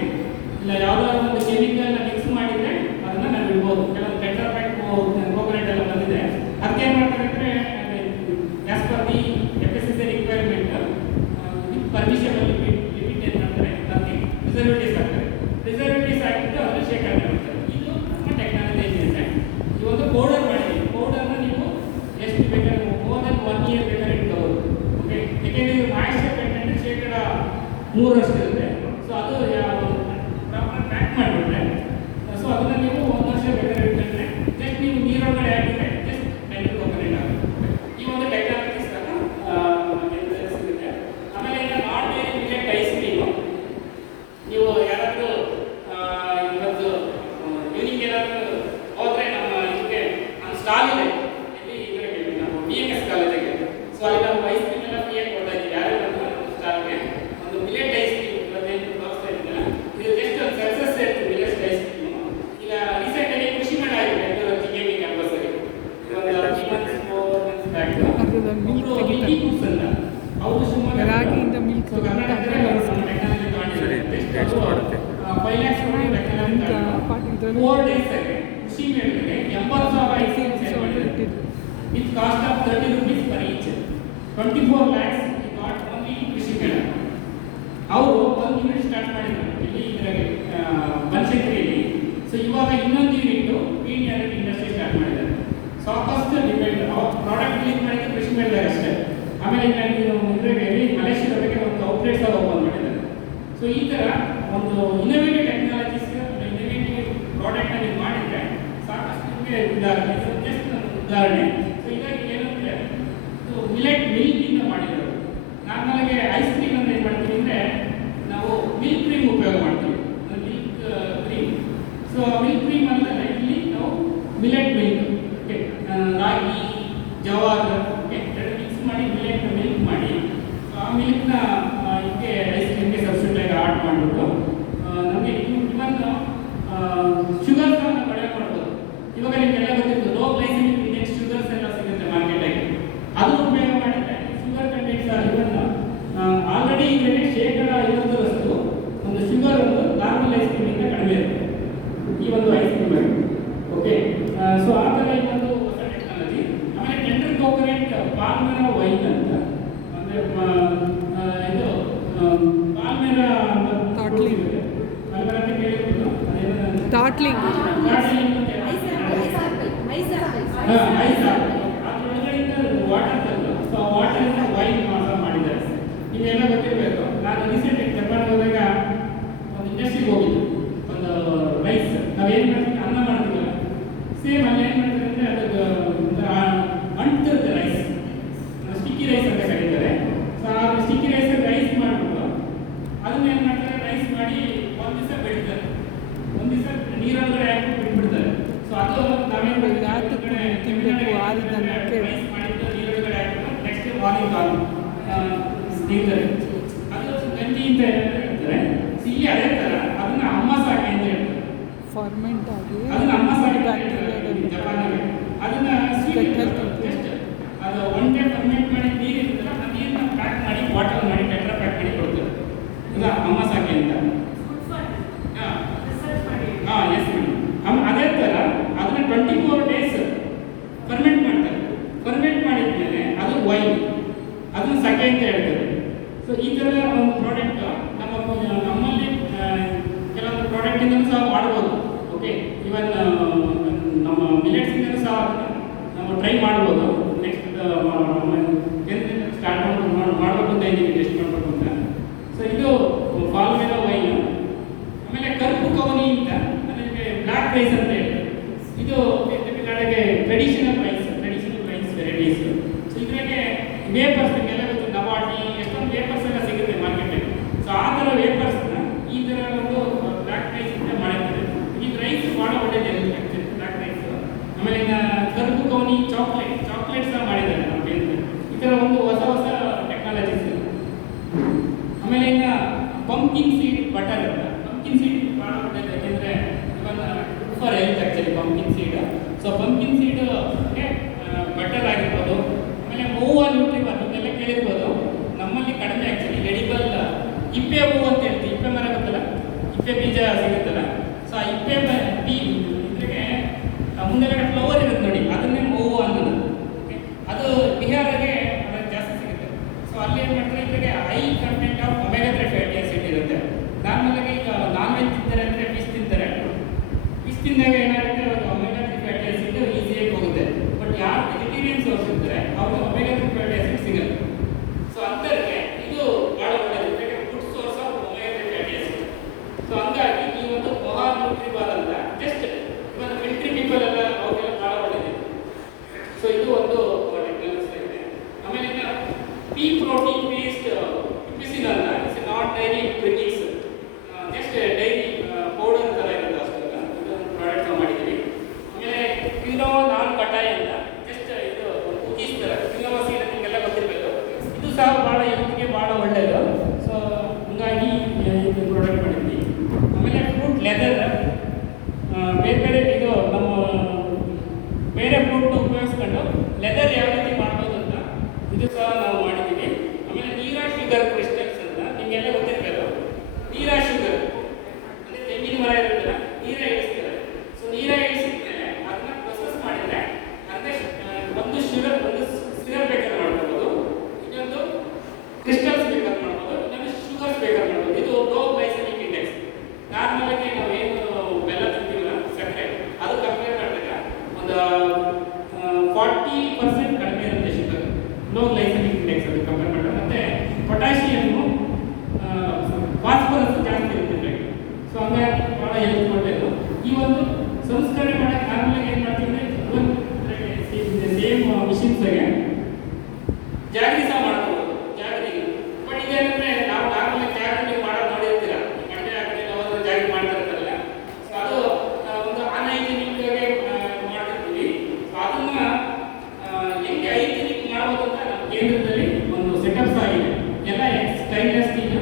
ಇಲ್ಲ ಯಾವುದಾದ್ರು ಒಂದು ಕೆಮಿಕಲ್ನ ಮಿಕ್ಸ್ ಮಾಡಿದರೆ ಅದನ್ನು ನಾವು ಇಡ್ಬೋದು. ಕೆಲವೊಂದು ಟೆಟ್ರಾಪ್ಯಾಕ್ ಕೋಕೋನಟ್ ಎಲ್ಲ ಬಂದಿದೆ. ಅದಕ್ಕೆ ಏನು ಮಾಡ್ತಾರೆ ಅಂದರೆ as per the FSSAI requirement with permissible limit ಏನು ಮಾಡ್ತಾರೆ, ಅದಕ್ಕೆ ಪ್ರಿಸರ್ವೇಟಿವ್ಸ್ ಹಾಕ್ತಾರೆ. ಪ್ರಿಸರ್ವೇಟಿವ್ಸ್ ಹಾಕಿಬಿಟ್ಟು ಅದನ್ನು ಶೇಖರಣೆ ಮಾಡ್ತಾರೆ. ಇದು ನಮ್ಮ ಟೆಕ್ನಾಲಜಿ ಏನಿದೆ. ಈ ಒಂದು ಪೌಡರ್ ಮಾಡಿದ್ದೀವಿ. ಪೌಡರ್ನ ನೀವು ಎಷ್ಟು ಬೇಕಾದ್ರೆ ಮೋರ್ ದೆನ್ 1 ಇಯರ್ ಬೇಕಾದ್ರೆ ಇಟ್ಕೋಬೋದು. ಓಕೆ, ಯಾಕೆಂದರೆ ಇದು ಮಾಯಿಶ್ಚರ್ ಕಂಟೆಂಟ್ ಶೇಕಡ 3 ಇರುತ್ತೆ. ಸೊ ಅದು ಪ್ರಾಪರ್ ಪ್ಯಾಕ್ ಮಾಡಿಬಿಟ್ರೆ ಸೊ ಅದನ್ನು ನೀವು 1 ವರ್ಷ ಬೇಕಾದ್ರೆ ಇಟ್ಕೊಂಡ್ರೆ ಜಸ್ಟ್ ನೀವು ನೀರೊಳಗಡೆ ಹಾಕಿದ್ರೆ ಜಸ್ಟ್ ಟೈಲರ್ ಕೋಕೋನಟ್ ಆಗುತ್ತೆ. ಈ ಒಂದು ಟೆಕ್ನಾಲಜೀಸ್ ಸಿಗುತ್ತೆ. ಆಮೇಲೆ ಈಗ ನಾನ್ ಡೈರಿ ಮಿಲೆಟ್ ಐಸ್ ಕ್ರೀಮು ನೀವು ಯಾರಾದರೂ ಇವತ್ತು ಈವ್ನಿಂಗ್ ಏನಾದರೂ ಹೋದರೆ ನಮ್ಮ ಇದಕ್ಕೆ ನಮ್ಮ ಸ್ಟಾಲ್ ಇದೆ ಇಲ್ಲಿ ಇದರಲ್ಲಿ ನಮ್ಮ BMS ಕಾಲೇಜಿಗೆ. ಸೊ ಅಲ್ಲಿ ನಾವು ಐಸ್ ಕ್ರೀಮ್ ಎಲ್ಲ ಫ್ರೀಯಾಗಿ ಕೊಡ್ತಾ ಇದ್ದೀವಿ. ಯಾರು ನಮ್ಮ ಸ್ಟಾಲ್ಗೆ ಒಂದು ಮಿಲೆಟ್ ಐಸ್ ಕ್ರೀಮ್ ಇವತ್ತೇನು ತೋರಿಸ್ತಾ ಇದ್ದೀನಲ್ಲ, ಇದು ಜಸ್ಟ್ ಒಂದು ಸಕ್ಸಸ್ ಆಯಿತು ಮಿಲೆಟ್ ಐಸ್ ಕ್ರೀಮು. ಈಗ ರೀಸೆಂಟಾಗಿ ಕೃಷಿ ಮೇಳ ಆಗಿದೆ ಬೆಂಗಳೂರು GKV ಕ್ಯಾಂಪಸ್ಸಲ್ಲಿ. ಇದೊಂದು 3 months 4 months back Milky foods ಅಂತ ಅವರು ಶಿವಮೊಗ್ಗ ರಾಗಿಯಿಂದ ಮಿಲ್ಕ್ ಕರ್ನಾಟಕದಲ್ಲಿ ಅವರು ನಮ್ಮ ಟೆಕ್ನಾಲಜಿ ತಗೊಂಡಿದ್ದಾರೆ. 5 lakhs ಟೆಕ್ನಾಲಜಿ 4 days ಆಗಿ ಕೃಷಿ ಮೇಳದಲ್ಲಿ 80,000 ಐಸ್ ಕ್ರೀಮ್ ಸೇಲ್ ಮಾಡಿದ್ದಾರೆ with cost of 30 rupees per each. 24 lakhs got only ಕೃಷಿ ಮೇಳ. ಅವರು ಒಂದು ಯೂನಿಟ್ ಸ್ಟಾರ್ಟ್ ಮಾಡಿದ್ದಾರೆ ಇಲ್ಲಿ ಇದರಲ್ಲಿ ಬನಶಂಕರಿಯಲ್ಲಿ. ಸೊ ಇವಾಗ ಇನ್ನೊಂದು unit green energy industry start ಮಾಡಿದ್ದಾರೆ. ಸಾಕಷ್ಟು ಡಿಪೆಂಡ್ ಅವ್ರ ಪ್ರಾಡಕ್ಟ್ ರಿಲೀಸ್ ಮಾಡಿದ್ದು ಕೃಷಿ ಮೇಳದಾಗ ಅಷ್ಟೇ. ಆಮೇಲೆ ಈಗ ನೀವು ಇದರಲ್ಲಿ ಮಲೇಷ್ಯಾದೊಳಗೆ ಒಂದು ಔಟ್ಲೆಟ್ಸ್ ಓಪನ್ ಮಾಡಿದ್ದಾರೆ. ಸೊ ಈ ಥರ ಒಂದು ಇನೋವೇಟಿವ್ ಟೆಕ್ನಾಲಜೀಸ್ ಇನೋವೇಟಿವ್ ಪ್ರಾಡಕ್ಟ್ನ ನೀವು ಮಾಡಿದರೆ ಸಾಕಷ್ಟು ನಿಮಗೆ ಉದಾಹರಣೆ ಜಸ್ಟ್ ಉದಾಹರಣೆ. ಸೊ ಹೀಗಾಗಿ ಏನಂದರೆ ಇದು ಮಿಲೆಟ್ ಮಿಲ್ಕಿಂದ ಮಾಡಿರೋದು. ನಾರ್ಮಲಾಗಿ ಐಸ್ ಕ್ರೀಮ್ ಅಂದರೆ ಏನು ಮಾಡ್ತೀವಿ ಅಂದರೆ ನಾವು ಮಿಲ್ಕ್ ಕ್ರೀಮ್ ಉಪಯೋಗ ಮಾಡ್ತೀವಿ, milk cream. So milk cream ಅಂದರೆ ಇಲ್ಲಿ ನಾವು ಮಿಲೆಟ್ ಮಿಲ್ಕ್, ಓಕೆ, ರಾಗಿ ಜವಾರ್ ಓಕೆ ಮಿಕ್ಸ್ ಮಾಡಿ ಮಿಲೆಟ್ ಮಿಲ್ಕ್ ಮಾಡಿ ಆ ಮಿಲ್ಕ್ನ ಇದಕ್ಕೆ ಐಸ್ ಕ್ರೀಮ್ಗೆ ಸಬ್ಸ್ಟಿಟ್ಯೂಟ್ ಆಗಿ ಮಾಡಿಬಿಟ್ಟು ನಮಗೆ ಇವನ್ ಶುಗರ್ ನಾವು ಕಡಿಮೆ ಮಾಡ್ಬೋದು. ಇವಾಗ ನಿಮಗೆಲ್ಲ ಗೊತ್ತಿತ್ತು ಲೋ ಗ್ಲೈಸೆಮಿಕ್ ಇಂಡೆಕ್ಸ್ ಶುಗರ್ಸ್ ಎಲ್ಲ ಸಿಗುತ್ತೆ ಮಾರ್ಕೆಟಾಗಿ. ಅದು ಉಪಯೋಗ ಮಾಡಿದರೆ ಶುಗರ್ ಕಂಟೆಂಟ್ಸ್ ಇವನ್ ಆಲ್ರೆಡಿ ಇದರಲ್ಲಿ ಶೇಕಡ 50% ಒಂದು ಶುಗರ್ ಒಂದು ನಾರ್ಮಲ್ ಐಸ್ ಕ್ರೀಮಿಂದ ಕಡಿಮೆ ಇರುತ್ತೆ ಈ ಒಂದು ಐಸ್ ಕ್ರೀಮ್. ಓಕೆ, ಸೊ ಆ ಥರ ಈ ಒಂದು ಹೊಸ ಟೆಕ್ನಾಲಜಿ. ಆಮೇಲೆ ಟೆಂಡರ್ ಕೋಕೋನಟ್ ಪಾಲ್ಮೆರಾ ವೈನ್ ಅಂತ ಅಂದರೆ ಇದು ಪಾಲ್ಮೆರಾ ಅಂತ ತಾಟ್ಲಿಂಗ್ ಪಾಲ್ಮೆರಾ ಅಂತ ಕೇಳಿರ್ಬೋದು. ಅದೇನು ತಾಟ್ಲಿಂಗ್ ಐಸ್ ಅದರೊಳಗಡೆಯಿಂದ ವಾಟರ್ ತಂದು ಸೊ ಆ ವಾಟರಿಂದ ವೈನ್ ಮಾತ್ರ ಮಾಡಿದ್ದಾರೆ. ನಿಮಗೆಲ್ಲ ಗೊತ್ತಿರಬೇಕು. ನಾನು ರೀಸೆಂಟಾಗಿ ಜಪಾನ್ಗೆ ಹೋದಾಗ ಒಂದು ಇಂಡಸ್ಟ್ರಿಗೆ ಹೋಗಿದ್ದು. ಒಂದು ರೈಸ್ ನಾವೇನು ಮಾಡ್ತೀವಿ ಅನ್ನ ಮಾಡ್ತೀವಲ್ಲ ಸೇಮ್ ಅಲ್ಲಿ ಏನು ಮಾಡ್ತಾರೆ ಅಂದರೆ ಅದು ಅಂಟಿರುತ್ತೆ ರೈಸ್, ಸ್ಟಿಕ್ಕಿ ರೈಸ್ ಅಂತ ಕರೀತಾರೆ. ಸೊ ಆ ಸ್ಟಿಕ್ಕಿ ರೈಸ್ ರೈಸ್ ಮಾಡಿಬಿಟ್ಟು ಅದನ್ನ ಏನು ಮಾಡ್ತಾರೆ ರೈಸ್ ಮಾಡಿ ಒಂದು ದಿವಸ ಬಿಡ್ತಾರೆ, ಒಂದು ದಿವಸ ನೀರೊಳಗಡೆ ಹಾಕಿ ಬಿಟ್ಬಿಡ್ತಾರೆ. ಸೊ ಅದು ನಾವೇನು ರೈಸ್ ಮಾಡಿದ್ದು ನೀರೊಳಗಡೆ ಹಾಕಿಬಿಟ್ಟು ನೆಕ್ಸ್ಟ್ ಮಾರ್ನಿಂಗ್ ತಿಂತಾರೆ. ಅದು ಗಂಜಿ ಅಂತ ಹೇಳ್ತಾರೆ. ಇಲ್ಲಿ ಅದೇ ಥರ ಅದನ್ನ ಅಮ್ಮ ಸಾಕೆ ಅಂತ ಹೇಳ್ತಾರೆ. ಫಾರ್ಮೆಂಟ್ ಆಗಿ ಅದನ್ನ ಅಮ್ಮ ಸಾಕೆ ಜಪಾನಲ್ಲಿ ಅದನ್ನ ಸ್ವೀಟ್ ಜಸ್ಟ್ ಅದು ಒನ್ ಟೈಮ್ ಫರ್ಮೆಂಟ್ ಮಾಡಿ ನೀರು ಇರುತ್ತಲ್ಲ ಆ ನೀರನ್ನ ಪ್ಯಾಕ್ ಮಾಡಿ ಬಾಟಲ್ ಮಾಡಿ ಟೆಟ್ರಾ ಪ್ಯಾಕ್ ಮಾಡಿ ಕೊಡ್ತಾರೆ. ಈಗ ಅಮ್ಮ ಸಾಕೆ ಅಂತ ಎಸ್ ಮೇಡಮ್. ಅದೇ ಥರ ಅದನ್ನ 24 days ಫರ್ಮೆಂಟ್ ಮಾಡ್ತಾರೆ. ಫರ್ಮೆಂಟ್ ಮಾಡಿದ್ಮೇಲೆ ಅದು ವೈನ್, ಅದನ್ನ ಸಕೆ ಅಂತ ಹೇಳ್ತಾರೆ. ಸೊ ಈ ಥರ ಒಂದು ಪ್ರಾಡಕ್ಟ್ ನಮ್ಮಲ್ಲಿ ಕೆಲವೊಂದು ಪ್ರಾಡಕ್ಟಿಂದಲೂ ಸಹ ಮಾಡ್ಬೋದು. ಓಕೆ, ಇವನ್ ನಮ್ಮ ಮಿಲೆಟ್ಸಿಂದಲೂ ಸಹ ನಾವು ಟ್ರೈ ಮಾಡ್ಬೋದು. ನೆಕ್ಸ್ಟ್ ಸ್ಟಾರ್ಟ್ ಮಾಡಬೇಕು ಅಂತ ಇದ್ದೀವಿ, ಟೆಸ್ಟ್ ಮಾಡಬೇಕು ಅಂತ. ಸೊ ಇದು ಪಾಲ್ಮೆರಾ ವೈನ್. ಆಮೇಲೆ ಕರುಪು ಕವನಿ ಅಂತ ಅದಕ್ಕೆ ಬ್ಲ್ಯಾಕ್ ರೈಸ್ ಅಂತ ಹೇಳ್ತಾರೆ. ಇದು ತಮಿಳ್ನಾಡಿಗೆ ಟ್ರೆಡಿಷನಲ್ ರೈಸ್ ವೆರೈಟೀಸ್. ಸೊ ಇದಕ್ಕೆ ವೇಪರ್ಸ್ ನಿಮಗೆಲ್ಲ ಗೊತ್ತು, ನವಾಟಿ ಎಷ್ಟೊಂದು ವೇಪರ್ಸ್ ಎಲ್ಲ ಸಿಗುತ್ತೆ ಮಾರ್ಕೆಟಲ್ಲಿ. ಸೊ ಆ ಥರ ವೇಪರ್ಸ್ನ ಈ ಥರ ಒಂದು ಬ್ಲ್ಯಾಕ್ ರೈಸ್ ಅಂತ ಮಾಡಿರ್ತಾರೆ. ಇದು ರೈಸ್ ಭಾಳ ಒಳ್ಳೆಯದಿರುತ್ತೆ ಆ್ಯಕ್ಚುಲಿ ಬ್ಲ್ಯಾಕ್ ರೈಸ್. ಆಮೇಲೆ ಕರುಪು ಕವನಿ ಚಾಕ್ಲೇಟ್ ಸಹ ಮಾಡಿದ್ದಾರೆ ನಮ್ಮ ಕೇಂದ್ರ. ಈ ಥರ ಒಂದು ಹೊಸ ಹೊಸ ಟೆಕ್ನಾಲಜೀಸ್. ಆಮೇಲೆ ಇನ್ನು ಪಂಪ್ಕಿನ್ ಸೀಡ್ ಬಟರ್ ಅಂತ. ಪಂಪ್ಕಿನ್ ಸೀಡ್ ಭಾಳ ಒಳ್ಳೆಯದು, ಯಾಕೆಂದರೆ ಇವನ್ for health actually pumpkin seed ಹಿಂದಗಡೆ ಫ್ಲವರ್ ಇರುತ್ತೆ ನೋಡಿ, ಅದನ್ನೇ ಹೂವು ಅನ್ನೋದು. ಅದು ಬಿಹಾರಿಗೆ ಅದು ಜಾಸ್ತಿ ಸಿಗುತ್ತೆ. ಸೊ ಅಲ್ಲಿ ಏನು ಮಾಡ್ತಾರೆ, ಇದ್ರಿಗೆ high content of omega 3 fatty acid ಇರುತ್ತೆ. ನಾರ್ಮಲಾಗಿ ಈಗ ನಾನ್ ವೆಜ್ ತಿಂತಾರೆ ಅಂದರೆ ಫಿಶ್ ತಿಂತಾರೆ. ಫಿಶ್ ತಿಂದಾಗ ಏನಾಗುತ್ತೆ, ಅವ್ರಿಗೆ ಒಮೆಗಾ 3 ಫ್ಯಾಟಿ ಆಸಿಡ್ ಈಸಿಯಾಗಿ ಹೋಗುತ್ತೆ. ಬಟ್ ಯಾರು ವೆಜಿಟೇರಿಯನ್ ಸೋರ್ಸ್ ಇರ್ತಾರೆ ಅವ್ರಿಗೆ ಒಮೆಗಾ 3 ಫ್ಯಾಟಿ ಆಸಿಡ್ ಸಿಗುತ್ತೆ. ಸೊ ಅಂಥವ್ರಿಗೆ ಇದು ಭಾಳ ಒಳ್ಳೆಯದು, good source of omega 3 fatty acid. So ಹಂಗಾಗಿ ಈ ಒಂದು ಮೊಹಾ ನ್ಯೂಟ್ರಿಬಾರ್ ಅಂತ ಜಸ್ಟ್ ಇವತ್ತು ಮಿಲಿಟರಿ ಪೀಪಲ್ ಎಲ್ಲ ಅವ್ರಿಗೆಲ್ಲ ಭಾಳ ಒಳ್ಳೆಯದು. ಸೊ ಇದು ಒಂದು ಟೆಕ್ನಾಲಜಿ ಇದೆ. ಆಮೇಲೆ ಇನ್ನು ಪೀ ಪ್ರೋಟೀನ್ ಬೇಸ್ಡ್ ಪಿಪಿಸಿನ್ ಅಂತ, it's not dairy premix, just dairy powder ಥರ ಇರುತ್ತೆ ಅಷ್ಟೆಲ್ಲ. ಇದೊಂದು ಪ್ರಾಡಕ್ಟ್ ನಾವು ಮಾಡಿದ್ದೀವಿ. ಆಮೇಲೆ ಕ್ವಿನೋವಾ ನಾನ್ ಕಟಾಯ್ ಅಂತ, ಜಸ್ಟ್ ಇದು ಒಂದು ಕುಕೀಸ್ ಥರ, ಕ್ವಿನೋವಾ ಸೀಡ್ ನಿಮಗೆಲ್ಲ ಗೊತ್ತಿರಬೇಕು. ಇದು ಸಹ ಭಾಳ ಹೆಲ್ತ್ಗೆ ಭಾಳ ಒಳ್ಳೆಯದು. ಸೊ ಹಂಗಾಗಿ ಇದು ಪ್ರಾಡಕ್ಟ್ ಮಾಡಿದ್ವಿ. ಆಮೇಲೆ ಫ್ರೂಟ್ ಲೆದರ್, ಬೇರೆ ಬೇರೆ ಇದು ನಮ್ಮ ಬೇರೆ ಫ್ರೂಟ್ನ ಉಪಯೋಗಿಸ್ಕೊಂಡು ಲೆದರ್ ಯಾವ ರೀತಿ ಮಾಡ್ಬೋದು ಅಂತ ಇದು ಸಹ ನಾವು ಮಾಡಿದ್ದೀವಿ. ಆಮೇಲೆ ನೀರಾ ಶುಗರ್ ಕ್ರಿಸ್ಟಲ್ಸ್ ಅಂತ ನಿಮಗೆಲ್ಲ ಗೊತ್ತಿರಬೇಕು. ನೀರಾ ಶುಗರ್ ಅಂದರೆ ತೆಂಗಿನ ಮರ ಇರುತ್ತಲ್ಲ, ನೀರ ಇಳಿಸ್ತಾರೆ. ಸೊ ನೀರ ಇಳಿಸಿದ್ಮೇಲೆ ಅದನ್ನ ಪ್ರೊಸೆಸ್ ಮಾಡಿದರೆ ಅಂದರೆ ಒಂದು ಸಿರಪ್ ಬೇಕಾದ್ರೆ ಮಾಡ್ಬೋದು, ಇನ್ನೊಂದು ಕ್ರಿಸ್ಟಲ್ಸ್ ಬೇಕಾದ್ರೆ ಮಾಡ್ಬೋದು, ಇನ್ನೊಂದು ಶುಗರ್ಸ್ ಬೇಕಾದ್ರೆ ಮಾಡ್ಬೋದು. ಇದು ಲೋ ಗ್ಲೈಸೆಮಿಕ್ ಇಂಡೆಕ್ಸ್. ನಾರ್ಮಲಾಗಿ ನಾವು ಏನು ಬೆಲ್ಲ ತಿಂತೀವಲ್ಲ, ಸಕ್ಕರೆ, ಅದು ಕಂಪೇರ್ ಮಾಡಿದಾಗ ಒಂದು 40% ಕಡಿಮೆ ಇರುತ್ತೆ ಶುಗರ್, ಲೋ ಗ್ಲೈಸೆಮಿಕ್ ಇಂಡೆಕ್ಸ್ ಅದು ಕಂಪೇರ್ ಮಾಡಿದ್ರೆ. ಮತ್ತು ಪೊಟ್ಯಾಷಿಯಮ್ಮು, ಫಾಸ್ಫರಸ್ ಜಾಸ್ತಿ ಇರುತ್ತೆ. ಸೊ ಹಂಗಾಗಿ ಭಾಳ ಹೆಲ್ತ್ ಒಳ್ಳೆಯದು. ಈ ಒಂದು ಸಂಸ್ಕರಣೆ ಮಾಡೋಕ್ಕೆ ನಾರ್ಮಲಾಗಿ ಏನು ಮಾಡ್ತೀವಿ ಅಂದರೆ ಸೇಮ್ ಮಿಷಿನ್ಸಾಗೆ ಜಾಗರಿ ಸಹ ಮಾಡ್ಕೋಬೋದು, ಜಾಗರಿಗೆ. ಬಟ್ ಇದೇನಂದರೆ ನಾವು ನಾರ್ಮಲಾಗಿ ಜಾಗರಿ ಮಾಡೋದು ನೋಡಿರ್ತೀರ, ಮಂಡ್ಯ ಆಗಲಿ ನಾವು ಜಾಗರಿ ಮಾಡ್ತಾ ಇರ್ತಾರಲ್ಲ, ಸೊ ಅದು ಒಂದು ಅನ್ಹೈಜಿನಿಕ್ ಆಗಿ ಮಾಡ್ತಿರ್ತೀವಿ. ಸೊ ಅದನ್ನು ಹೆಂಗೆ ಹೈಜಿನಿಕ್ ಮಾಡ್ಬೋದು ಅಂತ ನಮ್ಮ ಕೇಂದ್ರದಲ್ಲಿ ಒಂದು ಸೆಟಪ್ಸ್ ಆಗಿದೆ. ಎಲ್ಲ ಸ್ಟೈನ್ಲೆಸ್ ಸ್ಟೀಲ್,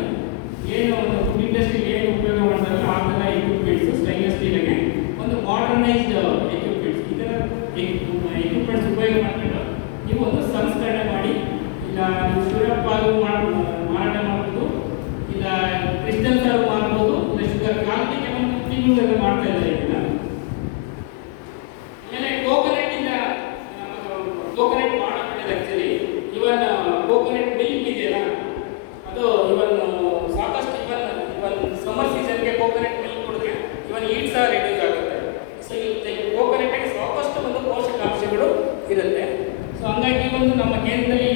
ಏನು ಒಂದು ಫುಡ್ ಇಂಡಸ್ಟ್ರಿಗೆ ಏನು ಉಪಯೋಗ ಮಾಡ್ತಾರಲ್ಲ ಆ ಥರ ಎಕ್ವಿಪ್ಮೆಂಟ್ಸು, ಸ್ಟೈನ್ಲೆಸ್ ಸ್ಟೀಲಿಗೆ ಒಂದು ಮಾಡರ್ನೈಸ್ಡ್ ಎಕ್ವಿಪ್ಮೆಂಟ್ಸ್. ಈ ಥರ ಎಕ್ವಿಪ್ಮೆಂಟ್ಸ್ ಉಪಯೋಗ ಮಾಡಿಕೊಂಡು ನೀವು ಒಂದು ಸಂಸ್ಕರಣೆ ಮಾಡಿ, ಇಲ್ಲ ನೀವು ಸಿರಪ್ ಆಗಿ ಮಾರಾಟ ಮಾಡ್ಬೋದು, ಇಲ್ಲ ಕ್ರಿಸ್ಟಲ್ಸ್ ಆಗಿ ಮಾಡ್ಬೋದು, ಇಲ್ಲ ಶುಗರ್ ಕಾಲಕ್ಕೆ ಕೆಲವೊಂದು ತಿಂಗಳೆಲ್ಲ ಮಾಡ್ತಾ ಇದ್ದಾರೆ ಇದನ್ನ. ಆಮೇಲೆ ಕೋಕೋನಟ್ಟಿಂದ ಕೋಕೋನಟ್ ಭಾಳ ಒಳ್ಳೆಯದು ಆ್ಯಕ್ಚುಲಿ. ಇವನ್ ಕೋಕೋನಟ್ ಮಿಲ್ಕ್ ಇದೆಯಲ್ಲ, ಅದು ಇವನ್ ಸಾಕಷ್ಟು ಇವನ್ ಸಮ್ಮರ್ ಸೀಸನ್ಗೆ ಕೋಕೋನಟ್ ಮಿಲ್ಕ್ ಕುಡಿದ್ರೆ ಇವನ್ ಈಟ್ ಸಹ ರಿಡ್ಯೂಸ್ ಆಗುತ್ತೆ. ಸೊ ಈ ಕೋಕೋನಟ್ಗೆ ಸಾಕಷ್ಟು ಒಂದು ಪೋಷಕಾಂಶಗಳು ಇರುತ್ತೆ. ಸೊ ಹಂಗಾಗಿ ಒಂದು ನಮ್ಮ ಕೇಂದ್ರದಲ್ಲಿ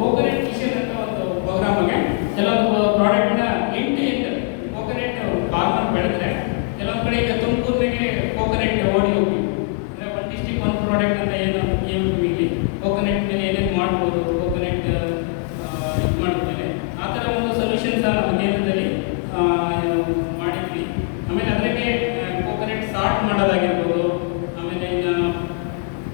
ಕೋಕೋನಟ್ ಮಿಷನ್ ಅಂತ ಒಂದು ಪ್ರೋಗ್ರಾಮ್ಗೆ ಕೆಲವೊಂದು ಪ್ರಾಡಕ್ಟ್ನ ಎಂಟು ಕೋಕೋನಟ್ ಫಾರ್ಮರ್ ಬೆಳೆದ್ರೆ, ಕೆಲವೊಂದು ಕಡೆ ಈಗ ತುಮಕೂರಿಗೆ ಕೋಕೋನಟ್ ಓಡಿ ಹೋಗಿ ಅಂದರೆ ಒಂದು ಡಿಸ್ಟಿಕ್ ಒಂದು ಪ್ರಾಡಕ್ಟ್ ಅಂತ ಏನು ಇಲ್ಲಿ ಕೋಕೋನಟ್ ಮೇಲೆ ಏನೇನು ಮಾಡ್ಬೋದು, ಕೋಕೋನಟ್ ಇದು ಮಾಡಿದ್ಮೇಲೆ ಆ ಥರ ಒಂದು ಸೊಲ್ಯೂಷನ್ ಸಹ ನಮ್ಮ ಕೇಂದ್ರದಲ್ಲಿ ಮಾಡಿದ್ವಿ. ಆಮೇಲೆ ಅದಕ್ಕೆ ಕೋಕೋನಟ್ ಸಾರ್ಟ್ ಮಾಡೋದಾಗಿರ್ಬೋದು, ಆಮೇಲೆ ಇನ್ನು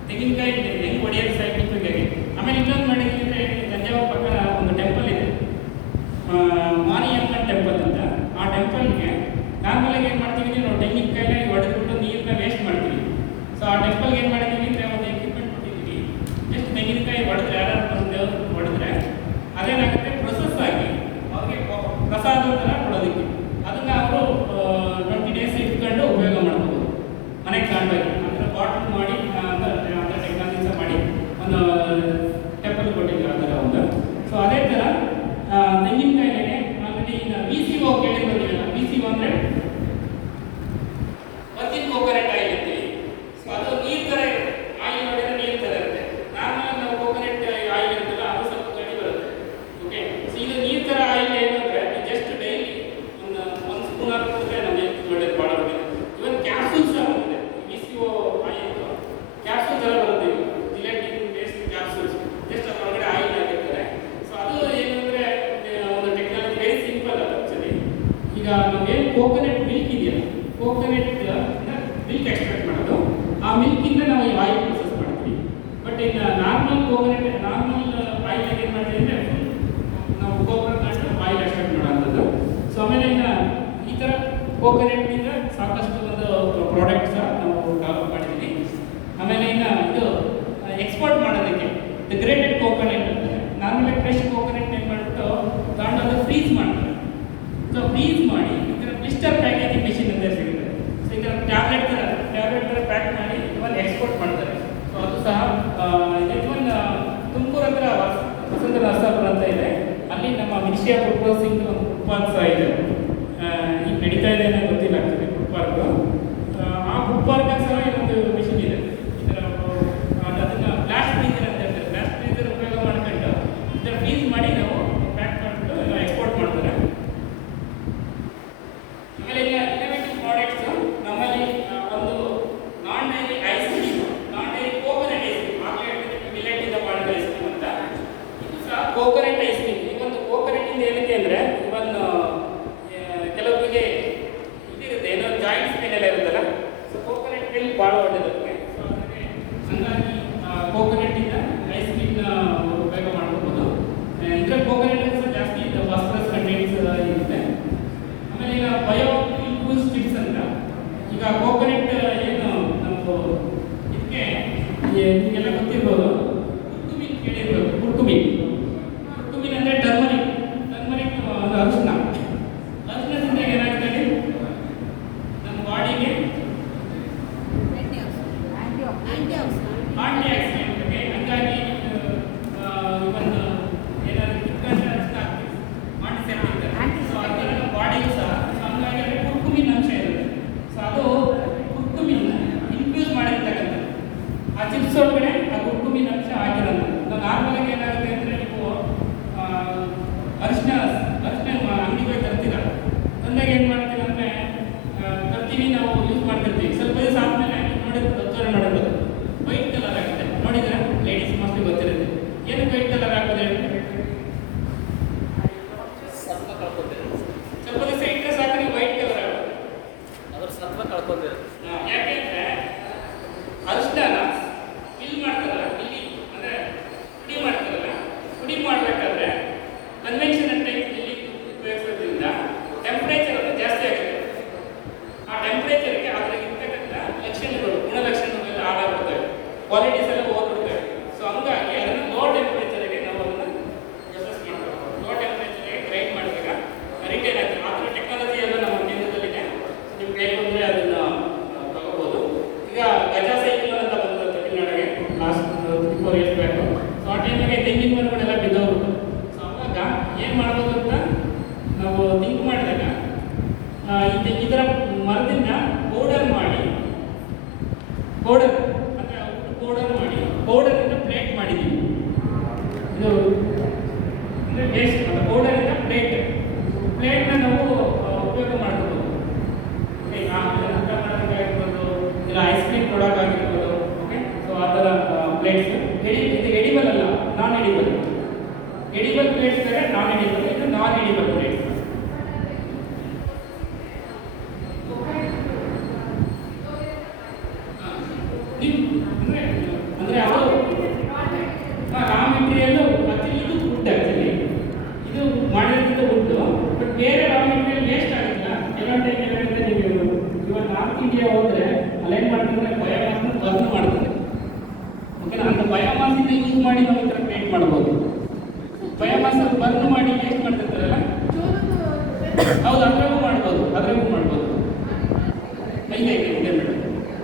ತೆಂಗಿನಕಾಯಿ ಹೆಂಗೆ ಹೊಡೆಯೋದು ಸೈಂಟಿಫಿಕ್ ಆಗಿ. ಆಮೇಲೆ ಇನ್ನೊಂದು ಮಾಡಿದ್ವಿ ಅಂದರೆ ತಂಜಾವೂರು ಪಕ್ಕ ಒಂದು ಟೆಂಪಲ್ ಇದೆ, ಮಾರಿಯಮ್ಮನ್ ಟೆಂಪಲ್ ಅಂತ. ಆ ಟೆಂಪಲ್ಗೆ ನಾರ್ಮಲಾಗಿ ಏನು ಮಾಡ್ತೀವಿ, ನಾವು ತೆಂಗಿನಕಾಯಿನ ಹೊಡೆದ್ಬಿಟ್ಟು ನೀರನ್ನ ವೇಸ್ಟ್ ಮಾಡ್ತೀವಿ. ಸೊ ಆ ಟೆಂಪಲ್ಗೆ ಏನು ಮಾಡಿದ್ದೀವಿ ಅಂದರೆ ಒಂದು ಎಕ್ವಿಪ್ಮೆಂಟ್ ಕೊಟ್ಟಿದ್ದೀವಿ. ಜಸ್ಟ್ ತೆಂಗಿನಕಾಯಿ ಹೊಡೆದ್ರೆ, ಯಾರು ಒಂದು ಹೊಡೆದ್ರೆ ಅದೇನಾಗುತ್ತೆ, ಪ್ರೊಸೆಸ್ ಆಗಿ ಅವ್ರಿಗೆ ಪ್ರಸಾದ ಥರ ಕೊಡೋದಕ್ಕೆ. ಅದನ್ನು ಅವರು 20 days ಇಟ್ಕೊಂಡು ಉಪಯೋಗ ಮಾಡ್ಬೋದು, ಮನೆಗೆ ತಗೊಂಡೋಗಿ ಆ ಥರ ಬಾಟ್ಲ್ ಮಾಡಿ ಅಂತ ಟೆಕ್ನಾಲಜಿ ಸಹ ಮಾಡಿ ಒಂದು ಟೆಂಪಲ್ ಕೊಟ್ಟಿದ್ದೀವಿ ಆ ಥರ ಒಂದು. ಸೊ ಅದೇ ಥರ ತೆಂಗಿನಕಾಯಿಗೆ ಆಲ್ರೆಡಿ ಇನ್ನು VCO ಕೇಳಿರ್ಬೋದಿಲ್ಲ. VCO ಅಂದರೆ ವರ್ಜಿನ್ ಕೋಕೋನಟ್ ಆಯಿಲ್ ಅಂತೀವಿ. ಸೊ ಅದು ನೀರು ಥರ ಇರುತ್ತೆ, ಆಯಿಲ್ ನೋಡಿದ್ರೆ ನೀರು ಥರ ಇರುತ್ತೆ. ನಾರ್ಮಲ್ ನಾವು ಕೋಕೋನಟ್ ಆಯಿಲ್ ಇರುತ್ತಲ್ಲ, ಅದು ಸ್ವಲ್ಪ ಗಡಿ ಬರುತ್ತೆ. ಓಕೆ, ಸೊ ಇದು ನೀರು ಥರ ಆಯಿಲ್ ಏನಂದರೆ ಜಸ್ಟ್ ಡೈಲಿ ಒಂದು ಸ್ಪೂನ್ ಹಾಕಿದ್ರೆ ನಮ್ಮ ಹೆಲ್ತ್ ಒಳ್ಳೆಯದು, ಭಾಳ ಒಳ್ಳೆಯದು. ಇವನ್ ಕ್ಯಾಪ್ಸೂಲ್ ಸಹ ಬಂದಿದೆ, VCO ಆಯಿಲ್ ಕ್ಯಾಪ್ಸೂಲ್ ಥರ ಬರುತ್ತೆ. ಜಿಲೆಟಿನ್ ಬೇಸ್ಡ್ ಕ್ಯಾಪ್ಸೂಲ್ಸ್, ಜಸ್ಟ್ ಅದ್ರ ಒಳಗಡೆ ಆಯಿಲ್ ಆಗಿರ್ತಾರೆ. ಸೊ ಅದು ಏನಂದರೆ ಒಂದು ಟೆಕ್ನಾಲಜಿ ವೆರಿ ಸಿಂಪಲ್ ಆ್ಯಕ್ಚುಲಿ. ಈಗ ನಾವೇನು ಕೋಕೋನಟ್ ಮಿಲ್ಕ್ ಇದೆಯಲ್ಲ, ಕೋಕೋನಟ್ ಮಿಲ್ಕ್ ಎಕ್ಸ್ಟ್ರಾಕ್ಟ್ ಮಾಡೋದು, ಆ ಮಿಲ್ಕಿಂದ ನಾವು ಈ ಆಯಿಲ್ ಪ್ರೊಸೆಸ್ ಮಾಡ್ತೀವಿ. ಬಟ್ ಇನ್ನು ನಾರ್ಮಲ್ ಆಯಿಲ್ ಏನು ಮಾಡ್ತೀವಿ ಅಂದರೆ ನಾವು ಕೋಕೋನಟ್ ಆಯಿಲ್ ಎಕ್ಸ್ಟ್ರಾಕ್ಟ್ ಮಾಡೋಂಥದ್ದು. ಸೊ ಆಮೇಲೆ ಇನ್ನು ಈ ಥರ ಕೋಕೋನಟ್ನಿಂದ ಸಾಕಷ್ಟು ಒಂದು ಪ್ರಾಡಕ್ಟ್ಸ್ ನಾವು ಡೆವಲಪ್ ಮಾಡಿದ್ದೀವಿ. ಆಮೇಲೆ ಇನ್ನು ಇದು ಎಕ್ಸ್ಪೋರ್ಟ್ ಮಾಡೋದಕ್ಕೆ ಗ್ರೇಟೆಡ್ ಕೋಕೋನಟ್ ಅಂತಾರೆ. ನಾರ್ಮಲಾಗಿ ಫ್ರೆಶ್ ಕೋಕೋನಟ್ ಏನು ಮಾಡಿಬಿಟ್ಟು ತಗೊಂಡೋದು ಫ್ರೀಸ್ ಮಾಡ್ತಾರೆ. ಸೊ ಫ್ರೀಸ್ ಮಾಡಿ ಈ ಥರ ಬ್ಲಿಸ್ಟರ್ ಪ್ಯಾಕೇಜಿಂಗ್ ಮೆಷಿನ್ ಅಂತ ಸಿಗುತ್ತೆ. ಸೊ ಈ ಥರ ಟ್ಯಾಬ್ಲೆಟ್ ಥರ ಪ್ಯಾಕ್ ಮಾಡಿ ಇವನ್ ಎಕ್ಸ್ಪೋರ್ಟ್ ಪಾರ್ಕ್ ಸಹ ಇದೆ. ಈಗ ನಡೀತಾ ಇದೆ ಅನ್ನೋ ಗೊತ್ತಿಲ್ಲ ಆಗ್ತದೆ ಫುಡ್ ಪಾರ್ಕ್. ಆ ಫುಡ್ ಪಾರ್ಕ್ ಸಹ ಇನ್ನೊಂದು ಮಿಷಿನ್ ಇದೆ. ಇದರ ಅದನ್ನು ಬ್ಲಾಸ್ಟ್ ಫ್ರೀಜರ್ ಅಂತ ಹೇಳ್ತಾರೆ. ಬ್ಲಾಸ್ಟ್ ಫ್ರೀಜರ್ ಉಪಯೋಗ ಮಾಡ್ಕೊಂಡು ಇದರ ಫ್ರೀಸ್ ಮಾಡಿ ನಾವು ಪ್ಯಾಕ್ ಮಾಡಿಬಿಟ್ಟು ಎಕ್ಸ್ಪೋರ್ಟ್ ಮಾಡ್ತಾರೆ. ಆಮೇಲೆ ಈಗ ಇನೋವೇಟಿವ್ ಪ್ರಾಡಕ್ಟ್ಸು ನಮ್ಮಲ್ಲಿ ಒಂದು ನಾನ್ ಡೈರಿ ಐಸ್ ಕ್ರೀಮ್, ನಾನ್ ಡೈರಿ ಕೋಕೋನಟ್ ಐಸ್ ಕ್ರೀಮ್, ಆಗಲೇ ಮಿಲೆಟ್ ಇಂದ ಮಾಡಿದ ಐಸ್ ಕ್ರೀಮ್ ಅಂತ. ಇದು ಸಹ ಕೋಕೋನಟ್ ಐಸ್ ಕ್ರೀಮ್. ಈ ಒಂದು ಕೋಕೋನಟ್ ಇಂದ ಏನಕ್ಕೆ ಅಂದರೆ ಇವನ್ ಕೆಲವರಿಗೆ ಇದಿರುತ್ತೆ, ಏನೋ ಜಾಯಿಂಟ್ಸ್ ಪೇನ್ ಎಲ್ಲ ಇರುತ್ತಲ್ಲ, ಸೊ ಕೋಕೋನಟ್ ಪೇನ್ ಭಾಳ ಒಳ್ಳೆಯದಕ್ಕೆ. ಸೊ ಅದಕ್ಕೆ ಹಂಗಾಗಿ ಕೋಕೋನಟ್ ಇಂದ ಐಸ್ ಕ್ರೀಮ್ನ ಉಪಯೋಗ ಮಾಡ್ಕೋಬೋದು. ಇದರಲ್ಲಿ ಕೋಕೋನಟ್ ಸಹ ಜಾಸ್ತಿ ಫಾಸ್ಫರಸ್ ಕಂಟೆಂಟ್ಸ್ ಇರುತ್ತೆ. ಆಮೇಲೆ ಈಗ ಬಯೋ ಇಂಪ್ಯೂಸ್ ಚಿಪ್ಸ್ ಅಂತ, ಈಗ ಕೋಕೋನಟ್ ಏನು ನಮ್ಮದು ಇದಕ್ಕೆ ನಿಮಗೆಲ್ಲ ಗೊತ್ತಿರ್ಬೋದು, ಕುರ್ಕುಮಿನ್ ಕೇಳಿರ್ಬೋದು. ಕುರ್ಕುಮಿನ್ ಅಂದರೆ ಟರ್ಮರಿಕ್ ಒಂದು ಅರಿಶಿನ. ಅರಿಶಿನದಿಂದ ಏನಾಗುತ್ತೆ ನಮ್ಮ ಬಾಡಿಗೆ ಆಂಟಿ ಆಕ್ಸಿಡೆಂಟ್. ಹಂಗಾಗಿ ಒಂದು ಏನಾದರೂ ಕಿತ್ಕೊಂಡ್ರೆ ಅರಿಶಿನ ಆಗ್ತದೆ, ಆಂಟಿಸೆಪ್ಟಿಕ್. ಸೊ ಅದರ ನಮ್ಮ ಬಾಡಿಗೂ ಸಹ ಹಂಗಾಗಿ ಅದರಲ್ಲಿ ಕುರ್ಕುಮಿನ್ ಅಂಶ ಇರುತ್ತೆ. ಸೊ ಅದು ಕುರ್ಕುಮಿನ್ ಇನ್ಫ್ಯೂಸ್ ಮಾಡಿರ್ತಕ್ಕಂಥದ್ದು. ಆ ಚಿಪ್ಸ್ ಒಳಗಡೆ ಆ ಕುರ್ಕುಮಿನ್ ಅಂಶ ಆಗಿರೋದು. ನಾರ್ಮಲಾಗಿ ಏನಾಗುತ್ತೆ ಅಂದರೆ ನೀವು ಅರಿಶಿನ ಅಂಗಡಿಗೆ ಹೋಗಿ ತರ್ತೀರ. ತಂದಾಗ ಏನು ಮಾಡ್ತೀವಿ ಅಂದರೆ ತರ್ತೀವಿ, ನಾವು ಯೂಸ್ ಮಾಡ್ತಿರ್ತೀವಿ. ಸ್ವಲ್ಪ ದಿವಸ ಆದಮೇಲೆ ನೋಡೋದು ವೈಟ್ ಕಲರ್ ಆಗುತ್ತೆ. ನೋಡಿದ್ರೆ ಲೇಡೀಸ್ ಮೋಸ್ಟ್ಲಿ ಗೊತ್ತಿರುತ್ತೆ. ಏನಕ್ಕೆ ವೈಟ್ ಕಲರ್ ಆಗುತ್ತೆ? ಸ್ವಲ್ಪ ದಿವಸ ಇಟ್ಟರೆ ಸಾಕು ನೀವು ವೈಟ್ ಕಲರ್ ಆಗುತ್ತೆ. ಅದ್ರ ಸತ್ವ ಕಳ್ಕೊಂಡ್ರೆ ಯಾಕೆಂದರೆ ಅರಿಶಿನ ಫಿಲ್ ಮಾಡ್ತಾರಲ್ಲ, ಇಲ್ಲಿ ಅಂದರೆ ಪುಡಿ ಮಾಡ್ತಾರಲ್ಲ, ಪುಡಿ ಮಾಡಬೇಕಾದ್ರೆ ಕನ್ವೆನ್ಷನಲ್ ಟೈಪ್ ಇಲ್ಲಿ ಉಪಯೋಗಿಸೋದ್ರಿಂದ ಟೆಂಪ್ರೇಚರ್ ಅದು ಜಾಸ್ತಿ ಆಗುತ್ತೆ. ಆ ಟೆಂಪ್ರೇಚರ್ಗೆ ಅದ್ರಾಗ ಇರ್ತಕ್ಕಂಥ ಲಕ್ಷಣಗಳು, ಗುಣಲಕ್ಷಣಗಳೆಲ್ಲ ಹಾಳಾಗ್ಬಿಡ್ತವೆ, ಕ್ವಾಲಿಟೀಸ್ ಎಲ್ಲ ಹೋಗ್ಬಿಡ್ತವೆ. ಸೊ ಹಂಗಾಗಿ ಅದನ್ನು ಲೋ ಟೆಂಪ್ರೇಚರ್ಗೆ ನಾವು ಅದನ್ನು ಪ್ರೊಸೆಸ್ ಮಾಡಬೇಕು. ಲೋ ಟೆಂಪ್ರೇಚರ್ಗೆ ಗ್ರೈಂಡ್ ಮಾಡಿದಾಗ ರಿಟೈನ್ ಆಗ್ತದೆ. ಆ ಥರ ಟೆಕ್ನಾಲಜಿ ಎಲ್ಲ ನಮ್ಮ ಕೇಂದ್ರದಲ್ಲಿದೆ. ನಿಮ್ಮ ಕೈ ಬಂದರೆ ಅದನ್ನು ತಗೋಬೋದು. ಈಗ ಗಜಾ ಸೈಕಲ್ ಅಂತ ಬಂದಿದೆ ತಮಿಳ್ನಾಡಿಗೆ ಲಾಸ್ಟ್ 3-4 ಇಯರ್ಸ್ ಬ್ಯಾಕು. ಸೊ ಆ ಟೈಮಿಗೆ ತೆಂಗಿನ ಮರಗಳೆಲ್ಲ ಬಿದ್ದೋಗ್ಬಿಟ್ಟು, ಸೊ ಅವಾಗ ಏನು ಮಾಡ್ಬೋದು ಅಂತ ನಾವು ಥಿಂಕ್ ಮಾಡಿದಾಗ ಇದರ ಮರದಿಂದ ಪೌಡರ್ ಮಾಡಿ, ಪೌಡರಿಂದ ಪ್ಲೇಟ್ ಮಾಡಿದ್ದೀವಿ. ಇದು ಅಂದರೆ ವೇಸ್ಟ್ ಅಲ್ಲ, ಪೌಡರಿಂದ ಪ್ಲೇಟ್ನ ನಾವು ಉಪಯೋಗ ಮಾಡ್ಬೋದು. ಊಟ ಮಾಡೋದಕ್ಕಾಗಿರ್ಬೋದು, ಇಲ್ಲ ಐಸ್ ಕ್ರೀಮ್ ಕೊಡೋಕ್ಕಾಗಿರ್ಬೋದು. ಓಕೆ, ಸೊ ಆ ಥರ ಪ್ಲೇಟ್ಸ್. ಇದು ಎಡಿಬಲ್ ಅಲ್ಲ, ನಾನ್ ಎಡಿಬಲ್. ಎಡಿಬಲ್ ಪ್ಲೇಟ್ಸ್ ಬೇರೆ, ನಾನ್ ಎಡಿಬಲ್. ಇದು ನಾನ್ ಎಡಿಬಲ್ ಪ್ಲೇಟ್ಸ್. ಅಂದರೆ ಅದು ರಾ ಮೆಟೀರಿಯಲ್ಲು ಆ್ಯಕ್ಚುಲಿ ಇದು ವುಡ್. ಆ್ಯಕ್ಚುಲಿ ಇದು ಮಾಡಿರೋದ್ರಿಂದ ವುಡ್ಡು, ಬಟ್ ಬೇರೆ ರಾ ಮೆಟೀರಿಯಲ್ ವೇಸ್ಟ್ ಆಗುತ್ತಿಲ್ಲ. ಕೆಲವೊಂದು ಟೈಮ್ ಏನಾಗುತ್ತೆ, ನೀವು ಇವಾಗ ನಾರ್ತ್ ಇಂಡಿಯಾ ಹೋದರೆ ಅಲ್ಲೇನು ಮಾಡ್ತಾರೆ, ಬಯೋಮಾಸ್ನ ಬರ್ನ್ ಮಾಡ್ತಾರೆ. ಓಕೆನಾ? ಅಂತ ಬಯೋಮಾಸಿಂದ ಯೂಸ್ ಮಾಡಿ ನಾವು ಈ ಥರ ಕ್ರಿಯೇಟ್ ಮಾಡ್ಬೋದು. ಬಯೋಮಾಸ್ ಬರ್ನ್ ಮಾಡಿ ವೇಸ್ಟ್ ಮಾಡ್ತಿರ್ತಾರಲ್ಲ, ಹೌದು, ಅದ್ರಾಗೂ ಮಾಡ್ಬೋದು.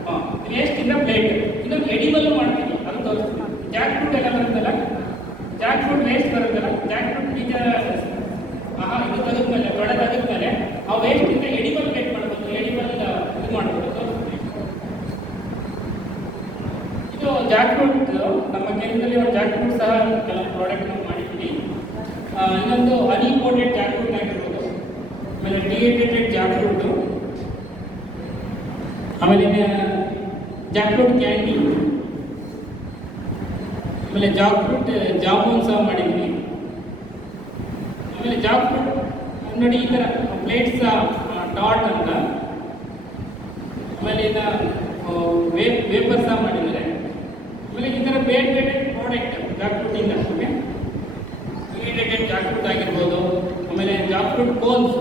ಹಾಂ, ವೇಸ್ಟಿಂದ ಪ್ಲೇಟ್. ಇನ್ನೊಂದು ಎಡಿಬಲ್ಲು ಮಾಡ್ತೀವಿ, ಅದು ತೋರಿಸ್ತೀವಿ. ಜಾಕ್ ಫ್ರೂಟ್ ಎಲ್ಲ ಬರುತ್ತಲ್ಲ, ಜಾಕ್ ಫ್ರೂಟ್ ವೇಸ್ಟ್ ಬರುತ್ತಲ್ಲ, ಜಾಕ್ ಫ್ರೂಟ್ ಬೀಜ ಇದು ತೆಗೆದ್ಮೇಲೆ, ತೊಡೆ ತೆಗೆದ್ಮೇಲೆ ಆ ವೇಸ್ಟಿಂದ ಎಡಿಬಲ್ ಪ್ಲೇಟ್ ಮಾಡ್ಬೋದು. ಎಡಿಬಲ್ ಇದು ಮಾಡ್ಬೋದು, ತೋರಿಸ್ತೀವಿ. ಇದು ಜಾಕ್ ಫ್ರೂಟ್. ನಮ್ಮ ಕೇಂದ್ರದಲ್ಲಿ ಒಂದು ಜಾಕ್ ಫ್ರೂಟ್ ಸಹ ಕೆಲವು ಪ್ರಾಡಕ್ಟ್ ನಾವು ಮಾಡಿದ್ದೀವಿ. ಇನ್ನೊಂದು ಅನ್ಇಂಪೋರ್ಟೆಡ್ ಜಾಕ್ ಫ್ರೂಟ್ ಆಗಿರ್ಬೋದು, ಆಮೇಲೆ ಡಿಹೈಡ್ರೇಟೆಡ್ ಜಾಕ್ ಫ್ರೂಟು, ಆಮೇಲೆ ಜಾಕ್ ಫ್ರೂಟ್ ಕ್ಯಾಂಡಿ, ಆಮೇಲೆ ಜಾಕ್ ಫ್ರೂಟ್ ಜಾಮೂನ್ ಸಹ ಮಾಡಿದ್ವಿ. ಆಮೇಲೆ ಜಾಕ್ ಫ್ರೂಟ್ ನೋಡಿ ಈ ಥರ ಪ್ಲೇಟ್ಸ್ ಡಾಟ್ ಅಂತ. ಆಮೇಲೆ ವೇಪರ್ ಸಹ ಮಾಡಿದ್ದಾರೆ. ಆಮೇಲೆ ಈ ಥರ ಬೇರೆ ಪ್ರಾಡಕ್ಟ್ ಜಾಕ್ ಫ್ರೂಟಿಂದ. ಓಕೆ, ಡಿಹೈಡ್ರೇಟೆಡ್ ಜಾಕ್ ಫ್ರೂಟ್ ಆಗಿರ್ಬೋದು. ಆಮೇಲೆ ಜಾಕ್ ಫ್ರೂಟ್ ಕೋನ್ಸ್,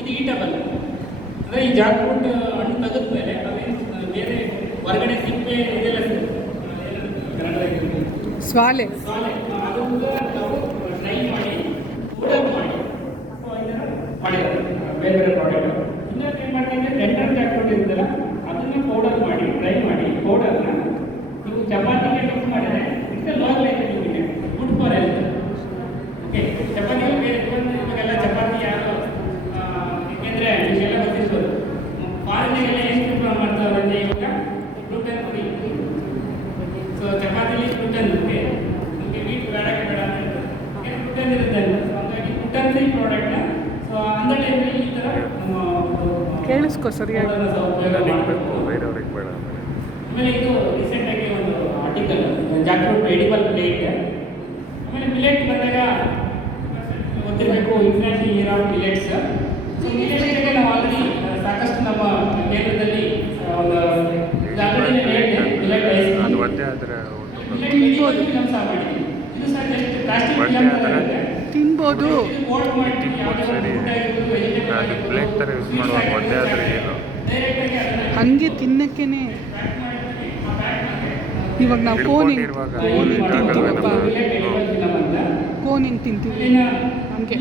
ಇದು ಈಟಬಲ್. ಅಂದರೆ ಈ ಜಾಕ್ ಫ್ರೂಟ್ ಹಣ್ಣು ತೆಗೆದ್ಮೇಲೆ ಅದೇನು ಬೇರೆ ಹೊರಗಡೆ ಸಿಪ್ಪೆ ಇದೆಲ್ಲ ಸ್ವಾಲೆ ಅದನ್ನು ನಾವು ಡ್ರೈ ಮಾಡಿ ಪೌಡರ್ ಮಾಡಿ ಮಾಡಿದ್ದಾರೆ ಬೇರೆ ಪ್ರಾಡಕ್ಟ್. ಇನ್ನೊಂದು ಏನು ಮಾಡ್ತಾರೆ, ಟೆಂಡರ್ ಜಾಕ್ ಫ್ರೂಟ್ ಇರುತ್ತಲ್ಲ, ಅದನ್ನು ಪೌಡರ್ ಮಾಡಿ ಡ್ರೈ ಮಾಡಿ ಪೌಡರ್ನ ನೀವು ಚಪಾತಿಗೆ ಮಿಕ್ಸ್ ಮಾಡಿದರೆ it's low good for health. Okay, chapati ಬೇರೆ ಇವಾಗೆಲ್ಲ ಚಪಾತಿ ಯಾರು ಚಪಾತಿಲಿ ಗ್ಲುಟನ್ ಇರುತ್ತೆ, ನಮಗೆ ವೀಟ್ ಬೇಡಕ್ಕೆ ಬೇಡ ಅಂತ ಹೇಳ್ತಾರೆ, ಗ್ಲುಟನ್ ಇರುತ್ತೆ ಅಂತ. ಸೊ ಹಾಗಾಗಿ ಗ್ಲುಟನ್ ಫ್ರೀ ಪ್ರಾಡಕ್ಟ್ನ ಸೊ ಅಂದ ಟೈಮಲ್ಲಿ ಈ ಥರ ಕೇಳಿಸ್ಕೊ ಸರಿಯಾಗಿ. ಬೇರೆಯವ್ರಿಗೆ ಬೇಡ. ಆಮೇಲೆ ಇದು ರೀಸೆಂಟಾಗಿ ಒಂದು ಆರ್ಟಿಕಲ್ ಜಾಕ್ಫ್ರೂಟ್ ಎಡಿಬಲ್ ಪ್ಲೇಟ್. ಆಮೇಲೆ ಮಿಲೆಟ್ ಬಂದಾಗ ಗೊತ್ತಿರಬೇಕು, international year of millets. So ಮಿಲೆಟ್ಸ್ಗೆ ನಾವು ಆಲ್ರೆಡಿ ಸಾಕಷ್ಟು ನಮ್ಮ ಕೇಂದ್ರದಲ್ಲಿ ಆಲ್ರೆಡಿ ಹೇಳಿದೆ ಮಿಲೆಟ್ ರೈಸ್ ಅದು ಒದ್ದೆ ಆದರೆ ಮಿಲೆಟ್ ಫಿಲಮ್ ಸಹ ಮಾಡಿದ್ದೀವಿ. ಇದು ಸಹ ಜಸ್ಟ್ ಪ್ಲಾಸ್ಟಿಕ್ ಫಿಲಮ್ ಥರ ಇರುತ್ತೆ, ತಿನ್ಬೋದು. ಮೋಲ್ಡ್ ಮಾಡಿ ಸರಿ ಅದು ಪ್ಲೇಟ್ ಥರ ಯೂಸ್ ಮಾಡುವಾಗ ಒದ್ದೆ ಆದರೆ ಏನು ಡೈರೆಕ್ಟಾಗಿ ಅದನ್ನು ಹಂಗೆ ತಿನ್ನಕ್ಕೇನೆ ಇವಾಗ ನಾವು ಕೋನ್ ಹಿಂಗೆ ತಿಂತೀವಪ್ಪ, ಕೋನ್ ಹಿಂಗೆ ತಿಂತೀವಿ ಹಂಗೆ.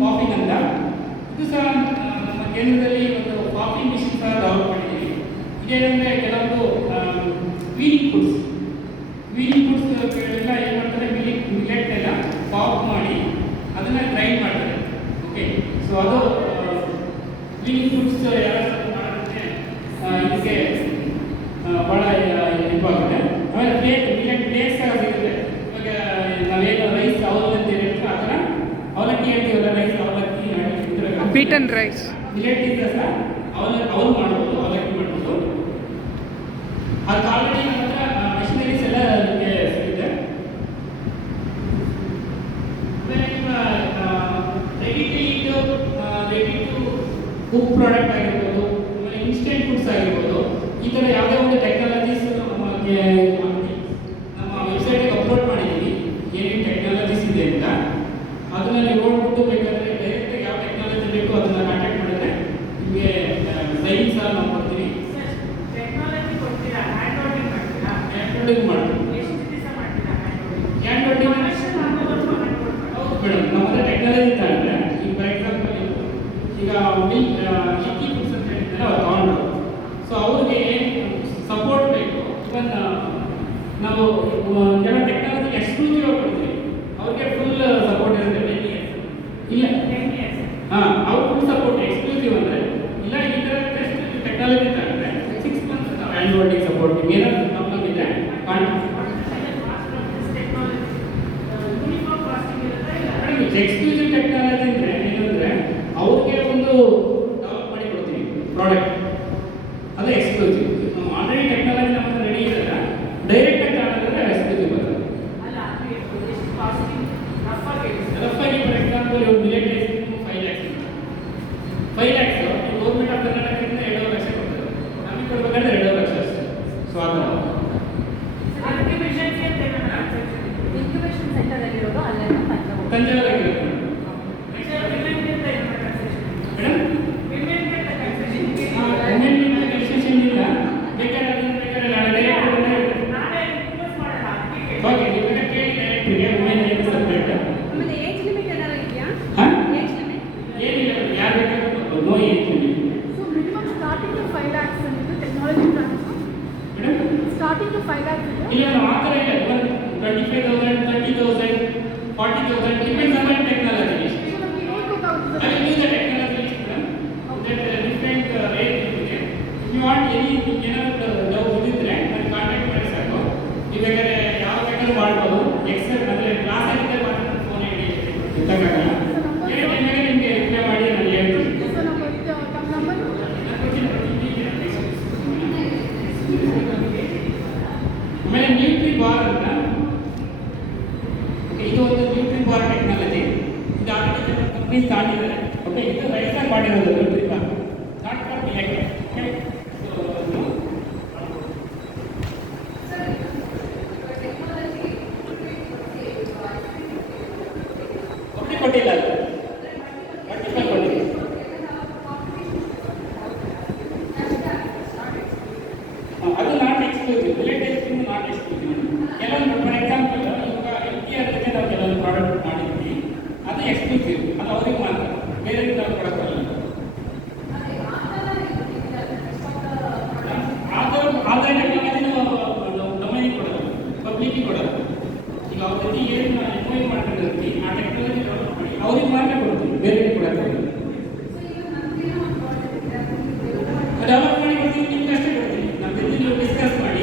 ಪಾಪಿಂಗ್ ಅಂತ ಇದು ಸಹ ನಮ್ಮ ಕೇಂದ್ರದಲ್ಲಿ ಒಂದು ಪಾಪಿಂಗ್ ಮಿಷಿನ್ ಸಹ ಡೆವಲಪ್ ಮಾಡಿದ್ದೀವಿ. ಇದೇನೆಂದರೆ ಕೆಲವೊಂದು ವೀನಿಂಗ್ ಫುಡ್ಸ್ ಎಲ್ಲ ಏನು ಮಾಡ್ತಾರೆ, ಮಿಲೆಟ್ನೆಲ್ಲ ಪಾಪ್ ಮಾಡಿ ಅದನ್ನು ಗ್ರೈಂಡ್ ಮಾಡ್ತಾರೆ. ಓಕೆ, ಸೊ ಅದು ವೀನಿಂಗ್ ಫುಡ್ಸ್ ಯಾರು ಮಾಡೋದಕ್ಕೆ ಇದಕ್ಕೆ ಭಾಳ ಹೆಲ್ಪ್ ಆಗುತ್ತೆ. ಆಮೇಲೆ ಪ್ಲೇಟ್ಸ್ ಸಹ ಸಿಗುತ್ತೆ. ಇವಾಗ ನಾವೇನು ರೈಸ್ ಅವಲಕ್ಕಿ ಅಂತ ಹೇಳ್ತೀವಿ, ಆ ಥರ ಅವಲಕ್ಕಿ ಹೇಳ್ತೀವಲ್ಲ, ರೈಸ್ ಅವಲಕ್ಕಿ ಬೀಟನ್ ರೈಸ್ ಮಿಲೆಟ್ಟಿಂದ ಸಹ ಅವ್ರು ಮಾಡ್ಬೋದು, ಅವಲಕ್ಕಿ ಮಾಡ್ಬೋದು. ಅದು ಆಲ್ರೆಡಿ ನಮ್ಮ ಹತ್ರ ಮೆಷಿನರೀಸ್ ಎಲ್ಲ ನಿಮಗೆ ಸಿಗುತ್ತೆ. ಆಮೇಲೆ ನಿಮ್ಮ ರೆಡಿ ಟು ಕುಕ್ ಪ್ರಾಡಕ್ಟ್ ಆಗಿರ್ಬೋದು, ಆಮೇಲೆ ಇನ್ಸ್ಟೆಂಟ್ ಫುಡ್ಸ್ ಆಗಿರ್ಬೋದು, ಈ ಥರ ಯಾವುದೇ ಒಂದು ಟೆಕ್ನಾಲಜೀಸ್ ನಮಗೆ ನಮ್ಮ ವೆಬ್ಸೈಟಿಗೆ ಅಪ್ಲೋಡ್ ಮಾಡಿದ್ದೀವಿ. ಏನೇನು ಟೆಕ್ನಾಲಜೀಸ್ ಇದೆ ಅಂತ ಅದನ್ನು ನೀವು ನೋಡ್ಬಿಟ್ಟು ಬೇಕಾದರೆ ಡೈರೆಕ್ಟಾಗಿ ಯಾವ ಟೆಕ್ನಾಲಜಿ ಬೇಕು ಅದನ್ನು ಕಾಂಟ್ಯಾಕ್ಟ್ ಮಾಡಿದ್ರೆ ನಿಮಗೆ ಸೈನ್ಸ್ ಸಹ ನಾವು ಕೊಡ್ತೀವಿ. ಹ್ಯಾಂಡ್ ಮಾಡ್ತೀವಿ. ಹ್ಯಾಂಡ್ ಹೋಲ್ಡಿಂಗ್ ಹೌದು ಮೇಡಮ್, ನಮ್ಮ ಹತ್ರ ಟೆಕ್ನಾಲಜಿ ತಗೊಂಡ್ರೆ ಈಗ ಫಾರ್ ಎಕ್ಸಾಂಪಲ್ ಈಗ ಲಿಕ್ಕಿ ಫುಡ್ಸ್ ಅಂತ ಹೇಳಿದ್ರೆ ಅವ್ರು ತಗೊಂಡ್ರು. ಸೊ ಅವ್ರಿಗೆ ಸಪೋರ್ಟ್ ಬೇಕು. ಇವನ್ ನಾವು ಕೆಲವು ಟೆಕ್ನಾಲಜಿ ಎಕ್ಸ್ಕ್ಲೂಸಿವ್ ಆಗಿ ಕೊಡ್ತೀವಿ, ಅವ್ರಿಗೆ ಫುಲ್ ಸಪೋರ್ಟ್ ಇರುತ್ತೆ. 10 years ಇಲ್ಲ, ಹಾಂ, ಅವ್ರು ಫುಲ್ ಸಪೋರ್ಟ್ ಎಕ್ಸ್ಕ್ಲೂಸಿವ್ ಅಂದರೆ ಇಲ್ಲ. ಈ ಥರ ಟೆಸ್ಟ್ ಟೆಕ್ನಾಲಜಿ ತಗೊಂಡ್ರೆ 6 months ನಾವು ಹ್ಯಾಂಡ್ ಹೋಲ್ಡಿಂಗ್ ಸಪೋರ್ಟ್. ಏನಾದರೂ ಪ್ರಾಬ್ಲಮ್ ಇದೆ ಎಕ್ಸ್ಕ್ಲೂಸಿವ್ ಟೆಕ್ನಾಲಜಿ ಅಂದರೆ ಏನಂದರೆ ಅವ್ರಿಗೆ ಒಂದು ಡೆವಲಪ್ ಮಾಡಿ ಕೊಡ್ತೀವಿ ಪ್ರಾಡಕ್ಟ್, ಅದು ಎಕ್ಸ್ಕ್ಲೂಸಿವ್. ನಾವು ಆಲ್ರೆಡಿ ಟೆಕ್ನಾಲಜಿ ನಮ್ಮ ಹತ್ರ ರೆಡಿ ಇರಲ್ಲ, ಡೈರೆಕ್ಟಾಗಿ ತಗೊಂಡ್ರೆ ಎಕ್ಸ್ಕ್ಲೂಸಿವ್ ಬರ್ತದೆ. ರಫಾಗಿ ಫಾರ್ ಎಕ್ಸಾಂಪಲ್ ಇವ್ರು millet rice 5 lakhs. 5 lakhs government of ಕರ್ನಾಟಕದಿಂದ 2.5 ಲಕ್ಷ ಕೊಡ್ತಾರೆ, ನಮಗೆ ಕೊಡಬೇಕಾದ್ರೆ 2.5 ಲಕ್ಷ ಅಷ್ಟೇ. ಸೊ ಆ ಥರ ತಂಜಾವೂರಾಗಿರುತ್ತೆ ಮೇಡಮ್. ಎಕ್ಸ್ಟೆನ್ಷನ್ ಇಲ್ಲ, ಬೇಕಾದ್ರೆ ಅದನ್ನು ಬೇಕಾದ್ರೆ ನಾಳೆ ಡೈರೆಕ್ಟ್ ಓಕೆ, ನೀವು ಬೇಕಾದ್ರೆ ಕೇಳಿ ಡೈರೆಕ್ಟ್ರಿಗೆ ವುಮೆನ್ ಏನು ಸಪ್ರೇಟ್. ಹಾಂ, ಏನಿಲ್ಲ, ಯಾರು ಬೇಕಾದ್ರೂ ನೋ ಏಜ್ ಲಿಮಿಟ್. ಇಲ್ಲ, ನಾವು ಆ ಥರ ಇಲ್ಲ. ಇವನ್ 25,000, 30,000, 40,000 depends on the technology. I will use the technology that different rate ಇದೆ. If you want any ಏನಾದರೂ ಡೌಟ್ ಇದ್ದರೆ ನಾನು ಕಾಂಟ್ಯಾಕ್ಟ್ ಮಾಡಿ ಸಾಕು. ನೀವು ಬೇಕಾದ್ರೆ ಯಾವ ಬೇಕಾದ್ರೂ ಮಾಡ್ಬೋದು. ಎಕ್ಸೆಲ್ ಅಂದರೆ ಕ್ಲಾಸ್ ಆಗಿದ್ದರೆ ಮಾತ್ರ ಫೋನ್ ಗೊತ್ತಾಗಲ್ಲ. ಬೇರೆ ಟೈಮಾಗೆ ನಿಮಗೆ ರಿಪ್ಲೈ ಮಾಡಿ ನಾನು ಹೇಳ್ತೀನಿ. ಆಮೇಲೆ ನ್ಯೂಟ್ರಿ ಬಾರ್ ಅಂತ, ಇದು ಒಂದು ನ್ಯೂಟ್ರಿ ಬಾರ್ ಟೆಕ್ನಾಲಜಿ. ಇದು ಆಲ್ರೆಡಿ ಕೆಲವು ಕಂಪ್ನೀಸ್ ತಾಂಡಿದ್ದಾರೆ. ಓಕೆ, ಇದು ರೈಸಾಗಿ ಮಾಡಿರೋದು nutri bar, not for millet. ಒಬ್ಬರಿಗೆ ಕೊಟ್ಟಿಲ್ಲ, ಅದು ವರ್ಟಿಕಲ್ ಕೊಟ್ಟಿದೆ. ಅದು not exclusive. Millet ice cream not exclusive. ಕೆಲವೊಂದು ಫಾರ್ ಎಕ್ಸಾಂಪಲ್ ಇವಾಗ LTRಗೆ ನಾವು ಕೆಲವೊಂದು ಪ್ರಾಡಕ್ಟ್ ಮಾಡಿದ್ವಿ, ಅದು ಎಕ್ಸ್ಕ್ಲೂಸಿವ್, ಅದು ಅವ್ರಿಗೆ ಮಾತ್ರ, ಬೇರೆ ನಾವು ಕೊಡೋಕ್ಕಲ್ಲ. ಆ ಥರ ಟೆಕ್ನಾಲಜಿ ನಾವು ಡೊಮೈನಿಗೆ ಕೊಡೋದು, ಪಬ್ಲಿಕ್ಕಿಗೆ ಕೊಡೋದು. ಈಗ ಅವ್ರ ಜೊತೆ ಏನು ನಾವು ಎಂಕ್ವೈರಿ ಮಾಡ್ಕೊಂಡಿರ್ತೀವಿ, ಆ ಟೆಕ್ನಾಲಜಿ ಡೆವಲಪ್ ಮಾಡಿ ಅವ್ರಿಗೆ ಮಾತ್ರ ಕೊಡ್ತೀವಿ, ಬೇರೆಗೆ ಕೊಡೋಕ್ಕಲ್ಲ. ಡೆವಲಪ್ ಮಾಡಿ ಕೊಡ್ತೀವಿ, ನಿಮ್ಗೆ ಅಷ್ಟೇ ಕೊಡ್ತೀವಿ. ನಮ್ಮ ಜೊತೆ ನೀವು ಡಿಸ್ಕಸ್ ಮಾಡಿ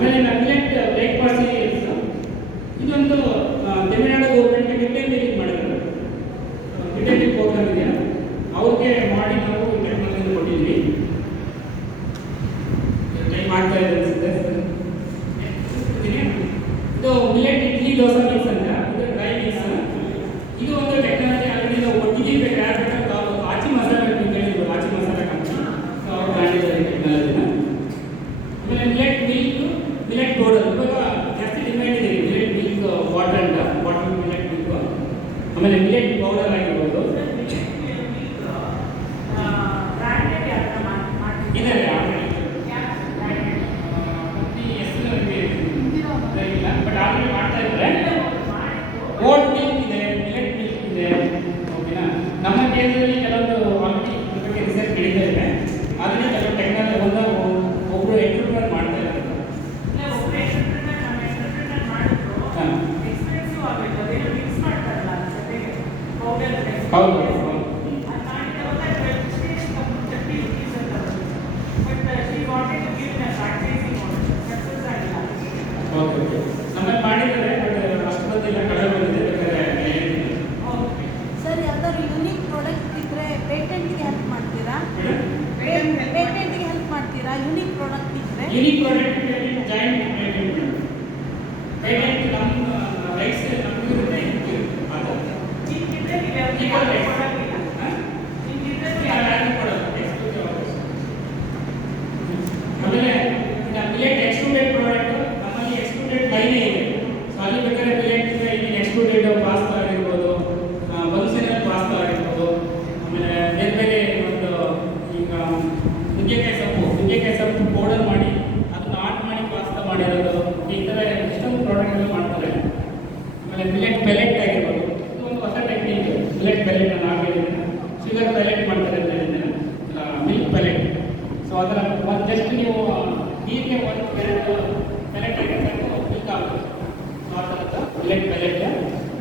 ಆಮೇಲೆ ಮಿಲೆಟ್ ಬ್ರೇಕ್ಫಾಸ್ಟ್ ಸೀರಿಯಲ್ಸ್ ಇದೊಂದು ತಮಿಳುನಾಡು ಗೌರ್ಮೆಂಟ್ಗೆ ಮಿಡ್ ಡೇ ಮೀಲ್ ಮಾಡಿದ್ರು. ಮಿಡ್ ಡೇ ಮೀಲ್ ಪ್ರೋಗ್ರಾಮ್ ಇದೆಯಾ ಅವ್ರಿಗೆ ಮಾಡಿ ನಾವು ಟೆಕ್ನಾಲಜಿ ಕೊಟ್ಟಿದ್ವಿ. ಟ್ರೈ ಮಾಡ್ತಾ ಇದೆ ಅನಿಸುತ್ತೆ. ಇದು ಮಿಲೆಟ್ ಇಡ್ಲಿ ದೋಸೆ ಮಿಕ್ಸ್ ಅಂತ, ಇದು ಡ್ರೈ ಮಿಕ್ಸ್. ಇದು ಒಂದು ಟೆಕ್ನಾಲಜಿ ಆಲ್ರೆಡಿ ನಾವು ಕೊಟ್ಟಿದ್ದೀವಿ. ಯಾರು ಆಚಿ ಮಸಾಲೆ ನೀವು ಕೇಳಿದ್ರು, ಆಚಿ ಮಸಾಲೆ ಕಂಪನಿ ಅವ್ರು ಮಾಡಿದ್ದಾರೆ ಟೆಕ್ನಾಲಜಿನ. ಆಮೇಲೆ ಮಿಲೆಟ್ ಮಿಲ್ಕ್, ಮಿಲೆಟ್ ಪೌಡರ್ ಇವಾಗ ಜಾಸ್ತಿ ಡಿಮ್ಯಾಂಡ್ ಇದೆ. ಮಿಲೆಟ್ ಮಿಲ್ಕ್ ವಾಟರ್ ಅಂತ, ವಾಟರ್ ಮಿಲೆಟ್ ಮಿಲ್ಕ್. ಆಮೇಲೆ ಮಿಲೆಟ್ ಪೌಡರ್ ಆಗಿರ್ಬೋದು ಇದ್ದಾರೆ ಬಟ್ ಆಲ್ರೆಡಿ ಮಾಡ್ತಾ ಇದ್ದಾರೆ. ಓಟ್ ಮಿಲ್ಕ್ ಇದೆ, ಮಿಲೆಟ್ ಮಿಲ್ಕ್ ಇದೆ. ಓಕೆನಾ, ನಮ್ಮ ಕೇಂದ್ರದಲ್ಲಿ ಕೆಲವೊಂದು ಆಲ್ರೆಡಿ ಇದ್ರ ಬಗ್ಗೆ ರಿಸರ್ಚ್ ನಡೀತಾ ಇದೆ. ಆಲ್ರೆಡಿ ಕೆಲವು ಟೆಕ್ನಾಲಜಿ ಒಬ್ಬರು ಎಂಟ್ರಪ್ರನರ್ ಮಾಡ್ತಾ ಇದ್ದಾರೆ. ಹೌದು ಓಕೆ ನಮ್ಮಲ್ಲಿ ಮಾಡಿದ್ದಾರೆ, ಬಟ್ ಅಷ್ಟು ಬಂದಿಲ್ಲ, ಕಡಿಮೆ ಬಂದಿದೆ. ಬೇಕಾದ್ರೆ ಸರ್ ಯಾವ್ದಾದ್ರು ಯುನಿಕ್ ಪ್ರಾಡಕ್ಟ್ ಇದ್ರೆ ಪೇಟೆಂಟ್ಗೆ ಹೆಲ್ಪ್ ಮಾಡ್ತೀರಾ? ಪೇಟೆಂಟ್ಗೆ ಹೆಲ್ಪ್ ಮಾಡ್ತೀರಾ? ಯುನಿಕ್ ಪ್ರಾಡಕ್ಟ್ ಇದ್ರೆ ಯುನಿಕ್ ಪ್ರಾಡಕ್ಟ್ ಜಾಯಿಂಟ್ ಪೇಟೆಂಟ್ ನಮ್ಮ ರೈಟ್ಸ್ ನಮಗೂ ಇರುತ್ತೆ, ಇದಕ್ಕೂ ಇರುತ್ತೆ. ಆಮೇಲೆ ಮಿಲೆಟ್ ಎಕ್ಸ್ಟ್ರೂಡೆಡ್ ಪ್ರಾಡಕ್ಟ್ ನಮ್ಮಲ್ಲಿ ಎಕ್ಸ್ಟ್ರೂಡೆಡ್ ಲೈನೇ ಇದೆ. ಸೊ ಅಲ್ಲಿ ಬೇಕಾದ್ರೆ ಮಿಲೆಟ್ ಇಲ್ಲಿ ಎಕ್ಸ್ಟ್ರೂಡೆಡ್ ಪಾಸ್ತಾ ಆಗಿರ್ಬೋದು, ಬನ್ಸಿನಲ್ ಪಾಸ್ತಾ ಆಗಿರ್ಬೋದು, ಆಮೇಲೆ ಬೇರೆ ಬೇರೆ ಒಂದು ಈಗ ನುಗ್ಗೆಕಾಯಿ ಸೊಪ್ಪು ಪೌಡರ್ ಮಾಡಿ ಅದನ್ನ ಆಟ್ ಮಾಡಿ ಪಾಸ್ತಾ ಮಾಡಿರೋದು, ಈ ಥರ ಎಷ್ಟೊಂದು ಪ್ರಾಡಕ್ಟ್ಗಳು ಮಾಡ್ತಾರೆ. ಆಮೇಲೆ ಮಿಲೆಟ್ ಪೆಲೆಟ್ ಆಗಿರ್ಬೋದು, ಇದು ಒಂದು ಹೊಸ ಟೆಕ್ನಿಕ್. ಮಿಲೆಟ್ ಪೆಲೆಟ್ ನಾನು ಆಗಿದ್ದೀನಿ, ಶುಗರ್ ಪೆಲೆಟ್ ಮಾಡ್ತಾರೆ ಅಂತ ಹೇಳಿದ್ದೇನೆ, ಮಿಲ್ಕ್ ಪೆಲೆಟ್. ಸೊ ಅದರ ಒಂದು ಜಸ್ಟ್ ನೀವು ನೀರಿಗೆ ಒಂದು ಎರಡು ಪೆಲೆಟ್ ಹಾಕಿದ್ರೆ ಮಿಲ್ಕ್ ಆಗುತ್ತೆ. ಸೊ ಆ ಥರದ್ದು ಮಿಲೆಟ್ ಪೆಲೆಟ್.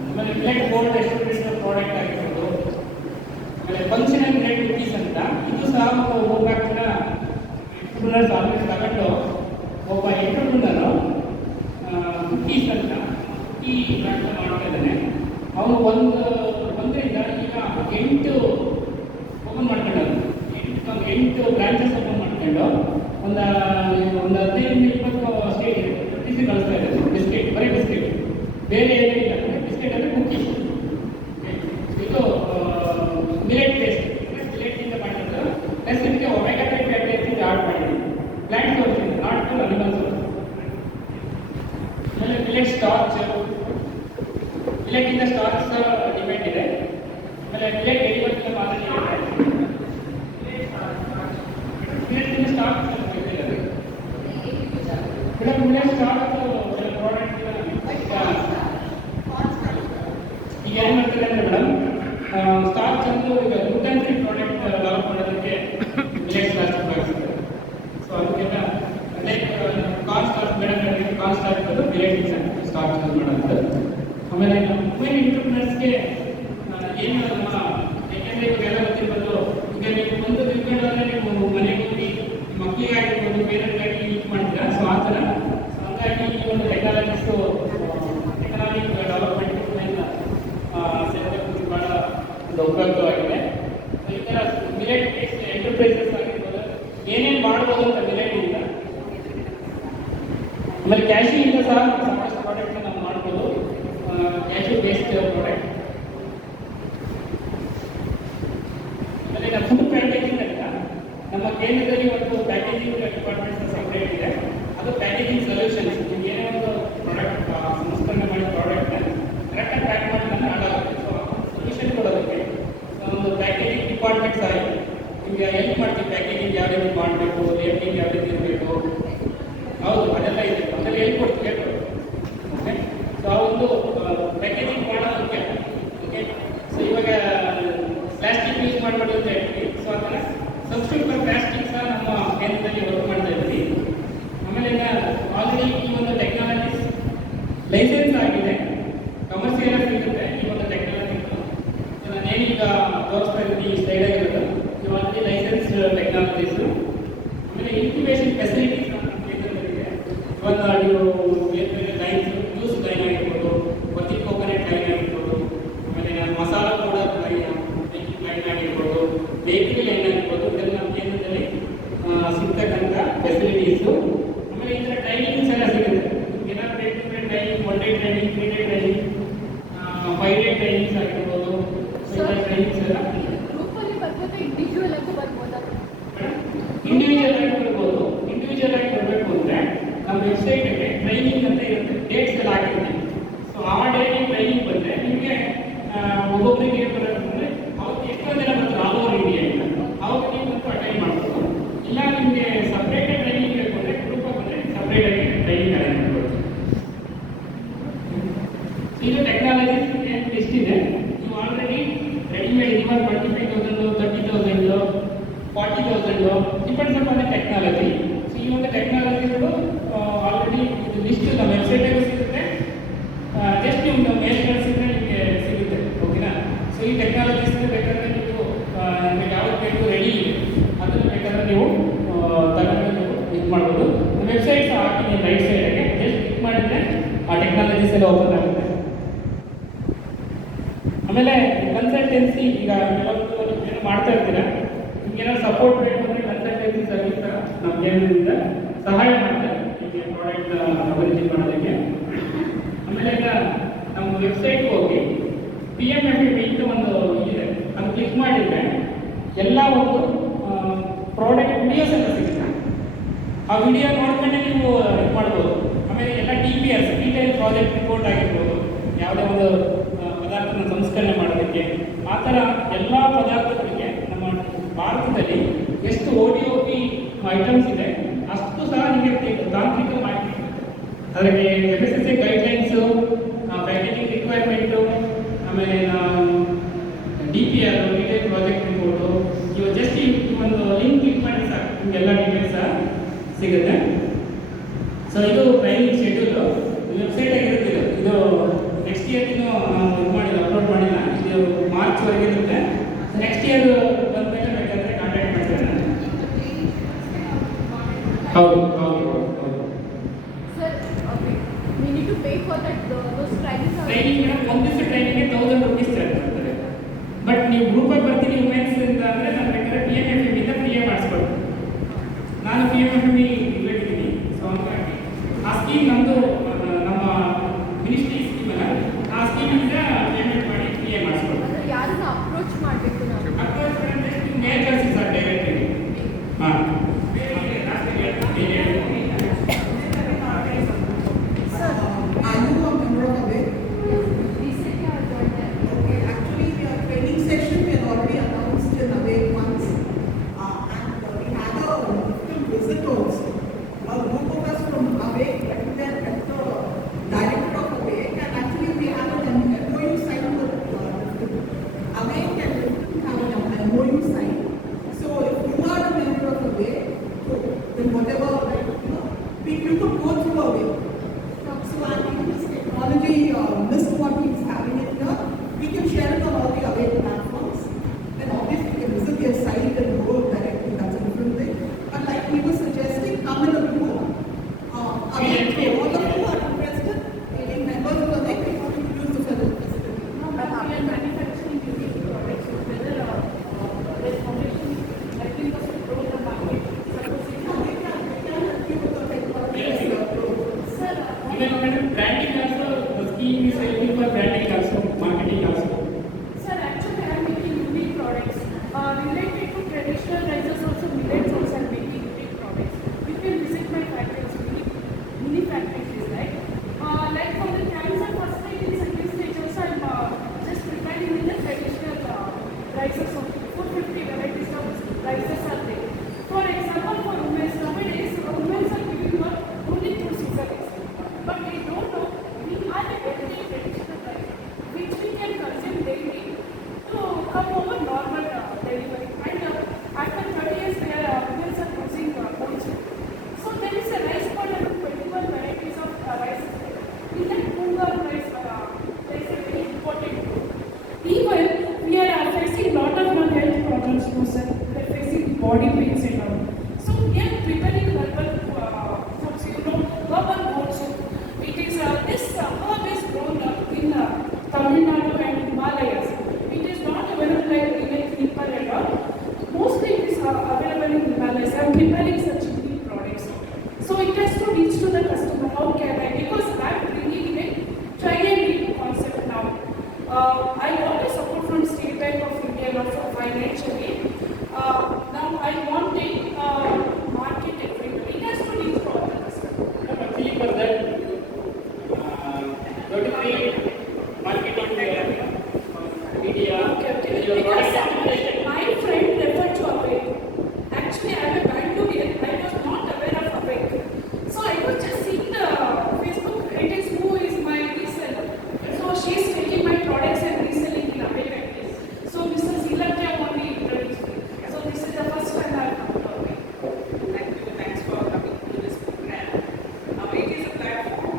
ಆಮೇಲೆ ಮಿಲೆಟ್ ಗೋಲ್ಡ್ ಎಕ್ಸ್ಟ್ರೂಡೆಡ್ ಪ್ರಾಡಕ್ಟ್ ಆಗಿರ್ಬೋದು. ಆಮೇಲೆ ಫಂಕ್ಷನಲ್ ಮಿಲೆಟ್ ಕುಕೀಸ್ ಅಂತ, ಇದು ಸಹ ಹೋಗ್ಬೇಕು ಜನ ಎಂಟ್ರಪ್ರನರ್ಸ್ ಆಲ್ರೆಡಿ ತಗೊಂಡು ಒಬ್ಬ ಎಂಟ್ರಪ್ರನರು ಕುಕೀಸ್ ಅಂತ ಕುಕಿ ಅಂತ ಮಾಡ್ತಾ ಇದ್ದಾನೆ. ಅವನು ಒಂದರಿಂದ ಈಗ 8 ಓಪನ್ ಮಾಡ್ಕೊಂಡರು, 8 ಬ್ರಾಂಚಸ್ ಓಪನ್ ಮಾಡ್ಕೊಂಡು ಒಂದು 15-20 ಸ್ಟೇಟ್ ಪ್ರತಿಸಿ ಕಳಿಸ್ತಾ ಇದ್ದಾರೆ. ಬಿಸ್ಕೆಟ್, ಬರೀ ಬಿಸ್ಕೆಟ್, ಬೇರೆ ಏನಿಲ್ಲ, ಬಿಸ್ಕೆಟ್ ಅಂದರೆ ಕುಕೀಸ್. ಇದು ಮಿಲೆಟ್ ಪೇಸ್ಟ್, ಮಿಲೆಟ್ನಿಂದ ಮಾಡಿರೋದು. ಪ್ಲಸ್ ಇದಕ್ಕೆ ಒಮೆಗಾ 3 ಫ್ಯಾಟಿ ಆಸಿಡ್ ಆಡ್ ಮಾಡಿದ್ದೀವಿ. ಪ್ಲಾಂಟ್ ಸೋರ್ಸ್ ಇದೆ, ನಾಟ್ ಫುಲ್ ಅನಿಮಲ್ ಸೋರ್ಸ್. ಆಮೇಲೆ ಮಿಲೆಟ್ ಸ್ಟಾರ್ಚ್, ಮಿಲೆಟ್ಟಿಂದ ಸ್ಟಾರ್ಚ್ ಡಿಮ್ಯಾಂಡ್ ಇದೆ. ಆಮೇಲೆ ಮಿಲೆಟ್ ಎಡಿಬಲ್ ಮಾದರಿ ಇದೆ. ಮಿಲೆಟ್ಟಿಂದ starch madam, millet starch product ಈಗ ಏನು ಮಾಡ್ತಾರೆ ಅಂದರೆ ಮೇಡಮ್, ಸ್ಟಾರ್ಚ್ ಅಂತೂ ಈಗ ಗ್ಲೂಟನ್ ಫ್ರೀ ಪ್ರಾಡಕ್ಟ್ ಡೆವಲಪ್ ಮಾಡೋದಕ್ಕೆ ಮಿಲೆಟ್ ಸ್ಟಾರ್ಚ್ ಉಪಯೋಗಿಸ್ತಾರೆ. ಸೊ ಅದಕ್ಕೆಲ್ಲ like corn starch madam, corn starch ಅದು ಮಿಲೆಟ್ ಸ್ಟಾರ್ಚ್ ಯೂಸ್ ಮಾಡೋದು. ಆಮೇಲೆ ವುಮೆನ್ ಎಂಟ್ರಪ್ರನರ್ಸ್ಗೆ ಏನು ನಮ್ಮ, ಯಾಕೆಂದರೆ ಇವಾಗೆಲ್ಲ ಗೊತ್ತಿರ್ಬೋದು, ಈಗ ನೀವು ಒಂದು ತಿಳ್ಕೊಂಡ್ರೆ ನೀವು ಮನೆಗೆ ಹೋಗಿ ಮಕ್ಕಳಿಗಾಗಿರ್ಬೋದು, ಬೇರೆಯವರಿಗಾಗಿ ಯೂಸ್ ಮಾಡ್ತೀರಾ. ಸೊ ಆ ಥರ ಹಾಗಾಗಿ ಈ ಒಂದು ಟೆಕ್ನಾಲಜೀಸ್ ಎಕನಾಮಿಕ್ ಡೆವಲಪ್ಮೆಂಟ್ ಸೆಕ್ಟರ್ ಭಾಳ ಒಂದು ಉಪಯುಕ್ತವಾಗಿದೆ. ಈ ಥರ ಮಿಲೆಟ್ ಎಂಟರ್ಪ್ರೈಸಸ್ ಆಗಿರ್ಬೋದು, ಏನೇನು ಮಾಡ್ಬೋದು ಅಂತ ಮಿಲೆಟ್ನಿಂದ. ಆಮೇಲೆ ಕ್ಯಾಶಿಯಿಂದ ಸಹ ಸಾಕಷ್ಟು ಪ್ರಾಡಕ್ಟ್ನ ನಾವು ಮಾಡ್ಬೋದು, ಕ್ಯಾಶು ಬೇಸ್ಡ್ ಪ್ರಾಡಕ್ಟ್. ಆಮೇಲೆ ನಾವು ಫುಡ್ ಪ್ಯಾಕೇಜಿಂಗ್ ಅಂತ ನಮ್ಮ ಕೇಂದ್ರದಲ್ಲಿ ಒಂದು ಪ್ಯಾಕೇಜಿಂಗ್ ಡಿಪಾರ್ಟ್ಮೆಂಟ್ ಸೆಪರೇಟ್ ಇದೆ. ಅದು ಪ್ಯಾಕೇಜಿಂಗ್ ಸೊಲ್ಯೂಷನ್ಸ್. ನೀವು ಏನೇ ಒಂದು ಪ್ರಾಡಕ್ಟ್ ಸಂಸ್ಕರಣೆ ಮಾಡಿ ಪ್ರಾಡಕ್ಟ್ನ ಕರೆಕ್ಟಾಗಿ ಪ್ಯಾಕ್ ಮಾಡಿ ನನ್ನ ಆಗುತ್ತೆ. ಸೊ ಸೊಲ್ಯೂಷನ್ ಕೊಡೋದಕ್ಕೆ ಒಂದು ಪ್ಯಾಕೇಜಿಂಗ್ ಡಿಪಾರ್ಟ್ಮೆಂಟ್ ಸಹ ಇದೆ. ನಿಮಗೆ ಹೆಲ್ಪ್ ಮಾಡ್ತೀವಿ, ಪ್ಯಾಕೇಜಿಂಗ್ ಯಾವ ರೀತಿ ಮಾಡಬೇಕು, ಲೇಬಲಿಂಗ್ ಯಾವ ರೀತಿ ಇರಬೇಕು, ಹೌದು ಅದೆಲ್ಲ ಇದೆ, ಅದೆಲ್ಲ ಹೇಳ್ಕೊಡ್ತೀವಿ. ಓಕೆ, ಸೊ ಆ ಒಂದು ಪ್ಯಾಕೇಜಿಂಗ್ ಮಾಡೋದಕ್ಕೆ. ಓಕೆ, ಸೊ ಇವಾಗ ಪ್ಲಾಸ್ಟಿಕ್ ಯೂಸ್ ಮಾಡಬಾರ್ದು ಅಂತ ಹೇಳ್ತೀವಿ. ಸೊ ಅದನ್ನ ಸಬ್ಸ್ಟಿಟ್ಯೂಟ್ ಫಾರ್ ಪ್ಲಾಸ್ಟಿಕ್ ಸಹ ನಮ್ಮ ಕೇಂದ್ರದಲ್ಲಿ ವರ್ಕ್ ಮಾಡ್ತಾ ಇದ್ದೀವಿ. ಆಮೇಲೆ ಆಲ್ರೆಡಿ ಈ ಒಂದು ಟೆಕ್ನಾಲಜೀಸ್ ಲೈಸೆನ್ಸ್ ಆಗಿದೆ, ಕಮರ್ಷಿಯಲ್ ಆಗಿ ಸಿಗುತ್ತೆ ಈ ಒಂದು ಟೆಕ್ನಾಲಜಿ. ನಾನೇನೀಗ ತೋರಿಸ್ತಾ ಇದ್ದೀನಿ ಈ ಸ್ಲೈಡ್ ಆಗಿರೋದು, ಇದು ಆಲ್ರೆಡಿ ಲೈಸೆನ್ಸ್ ಟೆಕ್ನಾಲಜೀಸು. ಆಮೇಲೆ ಇನ್ಕ್ಯುಬೇಷನ್ ಫೆಸಿಲಿಟೀಸ್ ನಮ್ಮ ಕೇಂದ್ರದಲ್ಲಿದೆ. ಒಂದು ನೀವು ಬೇರೆ ಬೇರೆ ಲೈನ್ಸ್ ಜ್ಯೂಸ್ ಲೈನ್ ಆಗಿರ್ಬೋದು, ಕೊತ್ತಿ ಕೋಕೋನಟ್ ಲೈನ್ ಆಗಿರ್ಬೋದು, ಆಮೇಲೆ ಮಸಾಲ ಪೌಡರ್ ಲೈನ್ ಆಗಿರ್ಬೋದು, ಬೇಕರಿ ಲೈನ್ ಆಗಿರ್ಬೋದು, ಇದೆಲ್ಲ ನಮ್ಮ ಕೇಂದ್ರದಲ್ಲಿ ಸಿಗ್ತಕ್ಕಂಥ ಫೆಸಿಲಿಟೀಸು. ಆಮೇಲೆ ಈ ಥರ ಟ್ರೈನಿಂಗ್ಸ್ ಎಲ್ಲ ಸಿಗುತ್ತೆ. ಏನಾದ್ರು ಬೇಕಿದ್ರೆ training, 1 day training, 3 day training, 5 day trainings ಆಗಿರ್ಬೋದು. ಟ್ರೈನಿಂಗ್ಸ್ ಎಲ್ಲ ಗ್ರೂಪಲ್ಲಿ ಬರ್ಬೋದಾ ಇಂಡಿವಿಜುವಲ್ ಆಗಿ ಬರ್ಬೋದಾ? ಇಂಡಿವಿಜುವಲ್ ಆಗಿ ಬರ್ಬೋದು. ಇಂಡಿವಿಜುವಲ್ ಆಗಿ ಬರಬೇಕು ಅಂದರೆ ನಮ್ಮ ವೆಬ್ಸೈಟಲ್ಲಿ ಟ್ರೈನಿಂಗ್ ಅಂತ ಇರುತ್ತೆ, ಡೇಟ್ಸ್ ಎಲ್ಲ ಹಾಕಿರ್ತೀವಿ. ಸೊ ಆ ಡೇಗೆ ಟ್ರೈನಿಂಗ್ ಬಂದರೆ ನಿಮಗೆ ಒಬ್ಬೊಬ್ಬರಿಗೆ ಬರೋದಂದರೆ ಅವ್ರಿಗೆ ಎಷ್ಟೊಂದು ಜನ ಬರ್ತಾರೆ ಆಲ್ ಓವರ್ ಇಂಡಿಯಾದಿಂದ, ಅವಾಗ ನೀವು ಬಂದು ಅಟೆಂಡ್ ಮಾಡ್ಬೋದು. ಇಲ್ಲ ನಿಮಗೆ ಸಪ್ರೇಟ್ ಟ್ರೈನಿಂಗ್ ಬೇಕು ಅಂದರೆ ಗ್ರೂಪಾಗಿ ಬಂದರೆ ಸಪ್ರೇಟಾಗಿ ಟ್ರೈನಿಂಗ್ ಅರೇಂಜ್ ಮಾಡ್ಬೋದು. ಈಗ ಟೆಕ್ನಾಲಜಿ ಎಷ್ಟಿದೆ, ನೀವು ಆಲ್ರೆಡಿ ರೆಡಿಮೇಡ್ ಇವಾಗ 25,000, 30,000, 40,000 depends on the technology. So ಈ ಒಂದು ಟೆಕ್ನಾಲಜಿಗಳು ಆಲ್ರೆಡಿ ಇದು ಲಿಸ್ಟ್ ನಮ್ಮ ವೆಬ್ಸೈಟಲ್ಲೂ ಸಿಗುತ್ತೆ. ಜಸ್ಟ್ ನೀವು ನಮ್ಮ ಮೇಲ್ ಕಳಿಸಿದ್ರೆ ನಿಮಗೆ ಸಿಗುತ್ತೆ. ಓಕೆನಾ? ಸೊ ಈ ಟೆಕ್ನಾಲಜೀಸ್ ಬೇಕಾದರೆ ನೀವು ನಿಮಗೆ ಯಾವ್ದು ಬೇಕು ರೆಡಿ ಇದೆ, ಅದನ್ನು ಬೇಕಾದರೆ ನೀವು ತಗೊಂಡು ನೀವು ಇದು ಮಾಡ್ಬೋದು. ವೆಬ್ಸೈಟ್ಸ್ ಹಾಕಿದ್ದೀನಿ ರೈಟ್ ಸೈಡಿಗೆ, ಜಸ್ಟ್ ಕ್ಲಿಕ್ ಮಾಡಿದರೆ ಆ ಟೆಕ್ನಾಲಜೀಸ್ ಎಲ್ಲ ಓಪನ್ ಆಗುತ್ತೆ. ಆಮೇಲೆ ಕನ್ಸಲ್ಟೆನ್ಸಿ, ಈಗ ಕೆಲವೊಂದು ಏನು ಮಾಡ್ತಾ ಇರ್ತೀರಾ, ನಿಮ್ಗೆ ಏನಾದ್ರು ಸಪೋರ್ಟ್ ಬೇಕು ಅಂದರೆ ಕನ್ಸಲ್ಟೆನ್ಸಿ ಸರ್ವಿಸ್ ನಮ್ಮ ಕೇಂದ್ರದಿಂದ ಸಹಾಯ ಮಾಡ್ತಾರೆ ನಿಮಗೆ ಪ್ರಾಡಕ್ಟ್ ಅಭಿವೃದ್ಧಿ ಮಾಡೋದಕ್ಕೆ. ಆಮೇಲೆ ಈಗ ನಮ್ಮ ವೆಬ್ಸೈಟ್ಗೆ ಹೋಗಿ PMFAP ಅಂತ ಒಂದು ಇದೆ, ಅದು ಕ್ಲಿಕ್ ಮಾಡಿದರೆ ಎಲ್ಲ ಒಂದು ಪ್ರಾಡಕ್ಟ್ ವಿಡಿಯೋಸ್ ಎಲ್ಲ ಸಿಗುತ್ತೆ. ಆ ವಿಡಿಯೋ ನೋಡ್ಕೊಂಡೆ ನೀವು ಇದು ಮಾಡ್ಬೋದು. ಆಮೇಲೆ ಎಲ್ಲ DPRs, ಡೀಟೇಲ್ ಪ್ರಾಜೆಕ್ಟ್ ರಿಪೋರ್ಟ್ ಆಗಿರ್ಬೋದು, ಯಾವುದೇ ಒಂದು ಪದಾರ್ಥನ ಸಂಸ್ಕರಣೆ ಮಾಡೋದಕ್ಕೆ, ಆ ಥರ ಎಲ್ಲ ಪದಾರ್ಥಗಳಿಗೆ ನಮ್ಮ ಭಾರತದಲ್ಲಿ ಎಷ್ಟು ODOP ಐಟಮ್ಸ್ ಇದೆ ಅಷ್ಟು ಸಹ ನಿಮಗೆ ತಾಂತ್ರಿಕ ಮಾಹಿತಿ ಸಿಗುತ್ತೆ. ಅದಕ್ಕೆ FSSAI ಗೈಡ್ಲೈನ್ಸು, ಪ್ಯಾಕೇಜಿಂಗ್ ರಿಕ್ವೈರ್ಮೆಂಟು, ಆಮೇಲೆ DPR ಡೀಟೇಲ್ ಪ್ರಾಜೆಕ್ಟ್ ರಿಪೋರ್ಟು, ಇವಾಗ ಜಸ್ಟ್ ಈ ಒಂದು ಲಿಂಕ್ ಕ್ಲಿಕ್ ಮಾಡಿ ಸಾಕು ನಿಮಗೆಲ್ಲ ಡೀಟೇಲ್ಸ್ ಸಹ ಸಿಗುತ್ತೆ. ಸೊ ಇದು ಟ್ರೈನಿಂಗ್ ಶೆಡ್ಯೂಲು ವೆಬ್ಸೈಟಾಗಿ ಇರುತ್ತೆ. ಇದು ನೆಕ್ಸ್ಟ್ ಇಯರ್ಗೂ ನಾವು ಇದು ಮಾಡಿಲ್ಲ, ಅಪ್ಲೋಡ್ ಮಾಡಿಲ್ಲ. ಇದು ಮಾರ್ಚ್ವರೆಗೆ ಇರುತ್ತೆ. ನೆಕ್ಸ್ಟ್ ಇಯರ್ ಬಂದಮೇಲೆ ಬೇಕಾದರೆ ಕಾಂಟ್ಯಾಕ್ಟ್ ಮಾಡ್ತಾರೆ ನಾನು. ಹೌದು ಹೌದು ಹೌದು. Sir, okay. We need to pay for that. Those trainings are. Training ಒಂದು ದಿವಸ ಟ್ರೈನಿಂಗ್ಗೆ 1,000 ರೂಪೀಸ್ ಚಾರ್ಜ್ ಮಾಡ್ತಾರೆ. ಬಟ್ ನೀವು ಗ್ರೂಪಾಗಿ ಬರ್ತೀನಿ ವುಮೆನ್ಸ್ ಅಂತ ಅಂದರೆ ನಾನು ಬೇಕಾದ್ರೆ PMFAP ಫ್ರೀಯಾಗಿ ಮಾಡಿಸ್ಕೊಡ್ತೀನಿ. ನಾನು PMFAP ಇಲ್ಲಿದ್ದೀನಿ. ಸೊ ಹಂಗಾಗಿ ಆ ಸ್ಕೀಮ್ ನಮ್ಮದು ನಮ್ಮ ಮಿನಿಸ್ಟ್ರಿ ಸ್ಕೀಮ್ ಅಲ್ಲ, ಆ ಸ್ಕೀಮಿಂದ ಪೇಮೆಂಟ್ ಮಾಡಿ ಫ್ರೀಯಾಗಿ ಮಾಡಿಸ್ಕೊಡ್ತೀನಿ. ಅಂದ್ರೆ ಯಾರನ್ನ ಅಪ್ರೋಚ್ ಮಾಡಬೇಕು ನಾವು? ಅಪ್ರೋಚ್ ಮಾಡಿದ್ರೆ ನೀವು ಮೇಲ್ ಕಳಿಸಿ ಸರ್ ಡೈರೆಕ್ಟಾಗಿ. ಹಾಂ Sir, Are you a member of AWAKE? recently I joined there. Okay, actually, our training session we had already announced in AWAKE once, and we had a different visit also. A group of us from AWAKE went there met the director of AWAKE, and actually we had an MOU signed with AWAKE, and we have an MOU signed. So if you are a member of AWAKE, so then whatever, you could go through AWAKE. So I think this technology list what he's having it here, we can share it on all the AWAKE platforms. Then obviously you can visit their site and go directly, that's a different thing. But like we were suggesting, come in a group. AWAKE, all of you are interested in members of AWAKE, we want to use the facility. No, but we are manufacturing unique products. So whether this foundation is helping us to grow the market, suppose it We can help you with the technology. Yes. Sir, Even branding also, the scheme is helping for branding also, marketing also. Sir, actually I am making unique products. Related to traditional rices also, millets also I am making unique products. You can visit my factories, mini factories, right? Like for the cancer first time in second stage also I am just preparing in the traditional rices of 450 varieties of rices are there. For example, for women, nowadays women are giving birth only through cesarean. But we don't know, we are a very traditional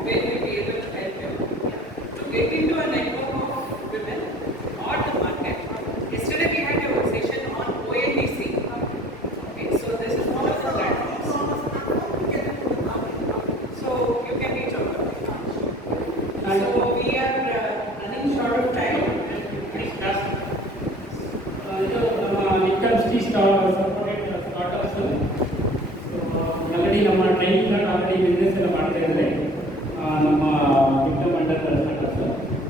where we be able to help you to get into a network of women or the market. Yesterday we had a session on ONDC. Okay, so this is one of the platforms. So you can reach out. So we are running short of time. ಇದು ನಮ್ಮ ನಿಕ್ಕಲ್ಸ್ tea starters already ನಮ್ಮ training already business ಎಲ್ಲ ಮಾಡ್ತಾ ಇದ್ದಾರೆ ನಮ್ಮ victim under starters.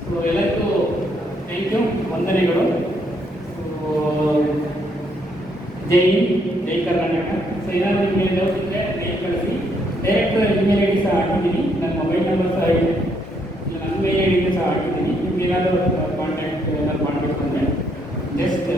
So ಎಲ್ಲರಿಗೂ thank you, ವಂದನೆಗಳು. So ಜೈ ಹಿಂದ್, ಜೈ Karnataka. So ಏನಾದರೂ ನಿಮಗೆ ಡೌಟ್ ಇದ್ದರೆ ಮೇಲ್ ಕಳಿಸಿ. ಡೈರೆಕ್ಟ್ ಇಮೇಲ್ ಐ ಡಿ ಸಹ ಹಾಕಿದ್ದೀನಿ, ನನ್ನ ಮೊಬೈಲ್ ನಂಬರ್ ಸಹ ಇದೆ, ನನ್ನ ಮೇಲ್ ಐ ಡಿ ಸಹ ಹಾಕಿದ್ದೀನಿ. ನಿಮ್ಗೆ ಏನಾದರೂ ಕಾಂಟ್ಯಾಕ್ಟ್ ಏನಾದ್ರು ಮಾಡಬೇಕು ಅಂದರೆ ಜಸ್ಟ್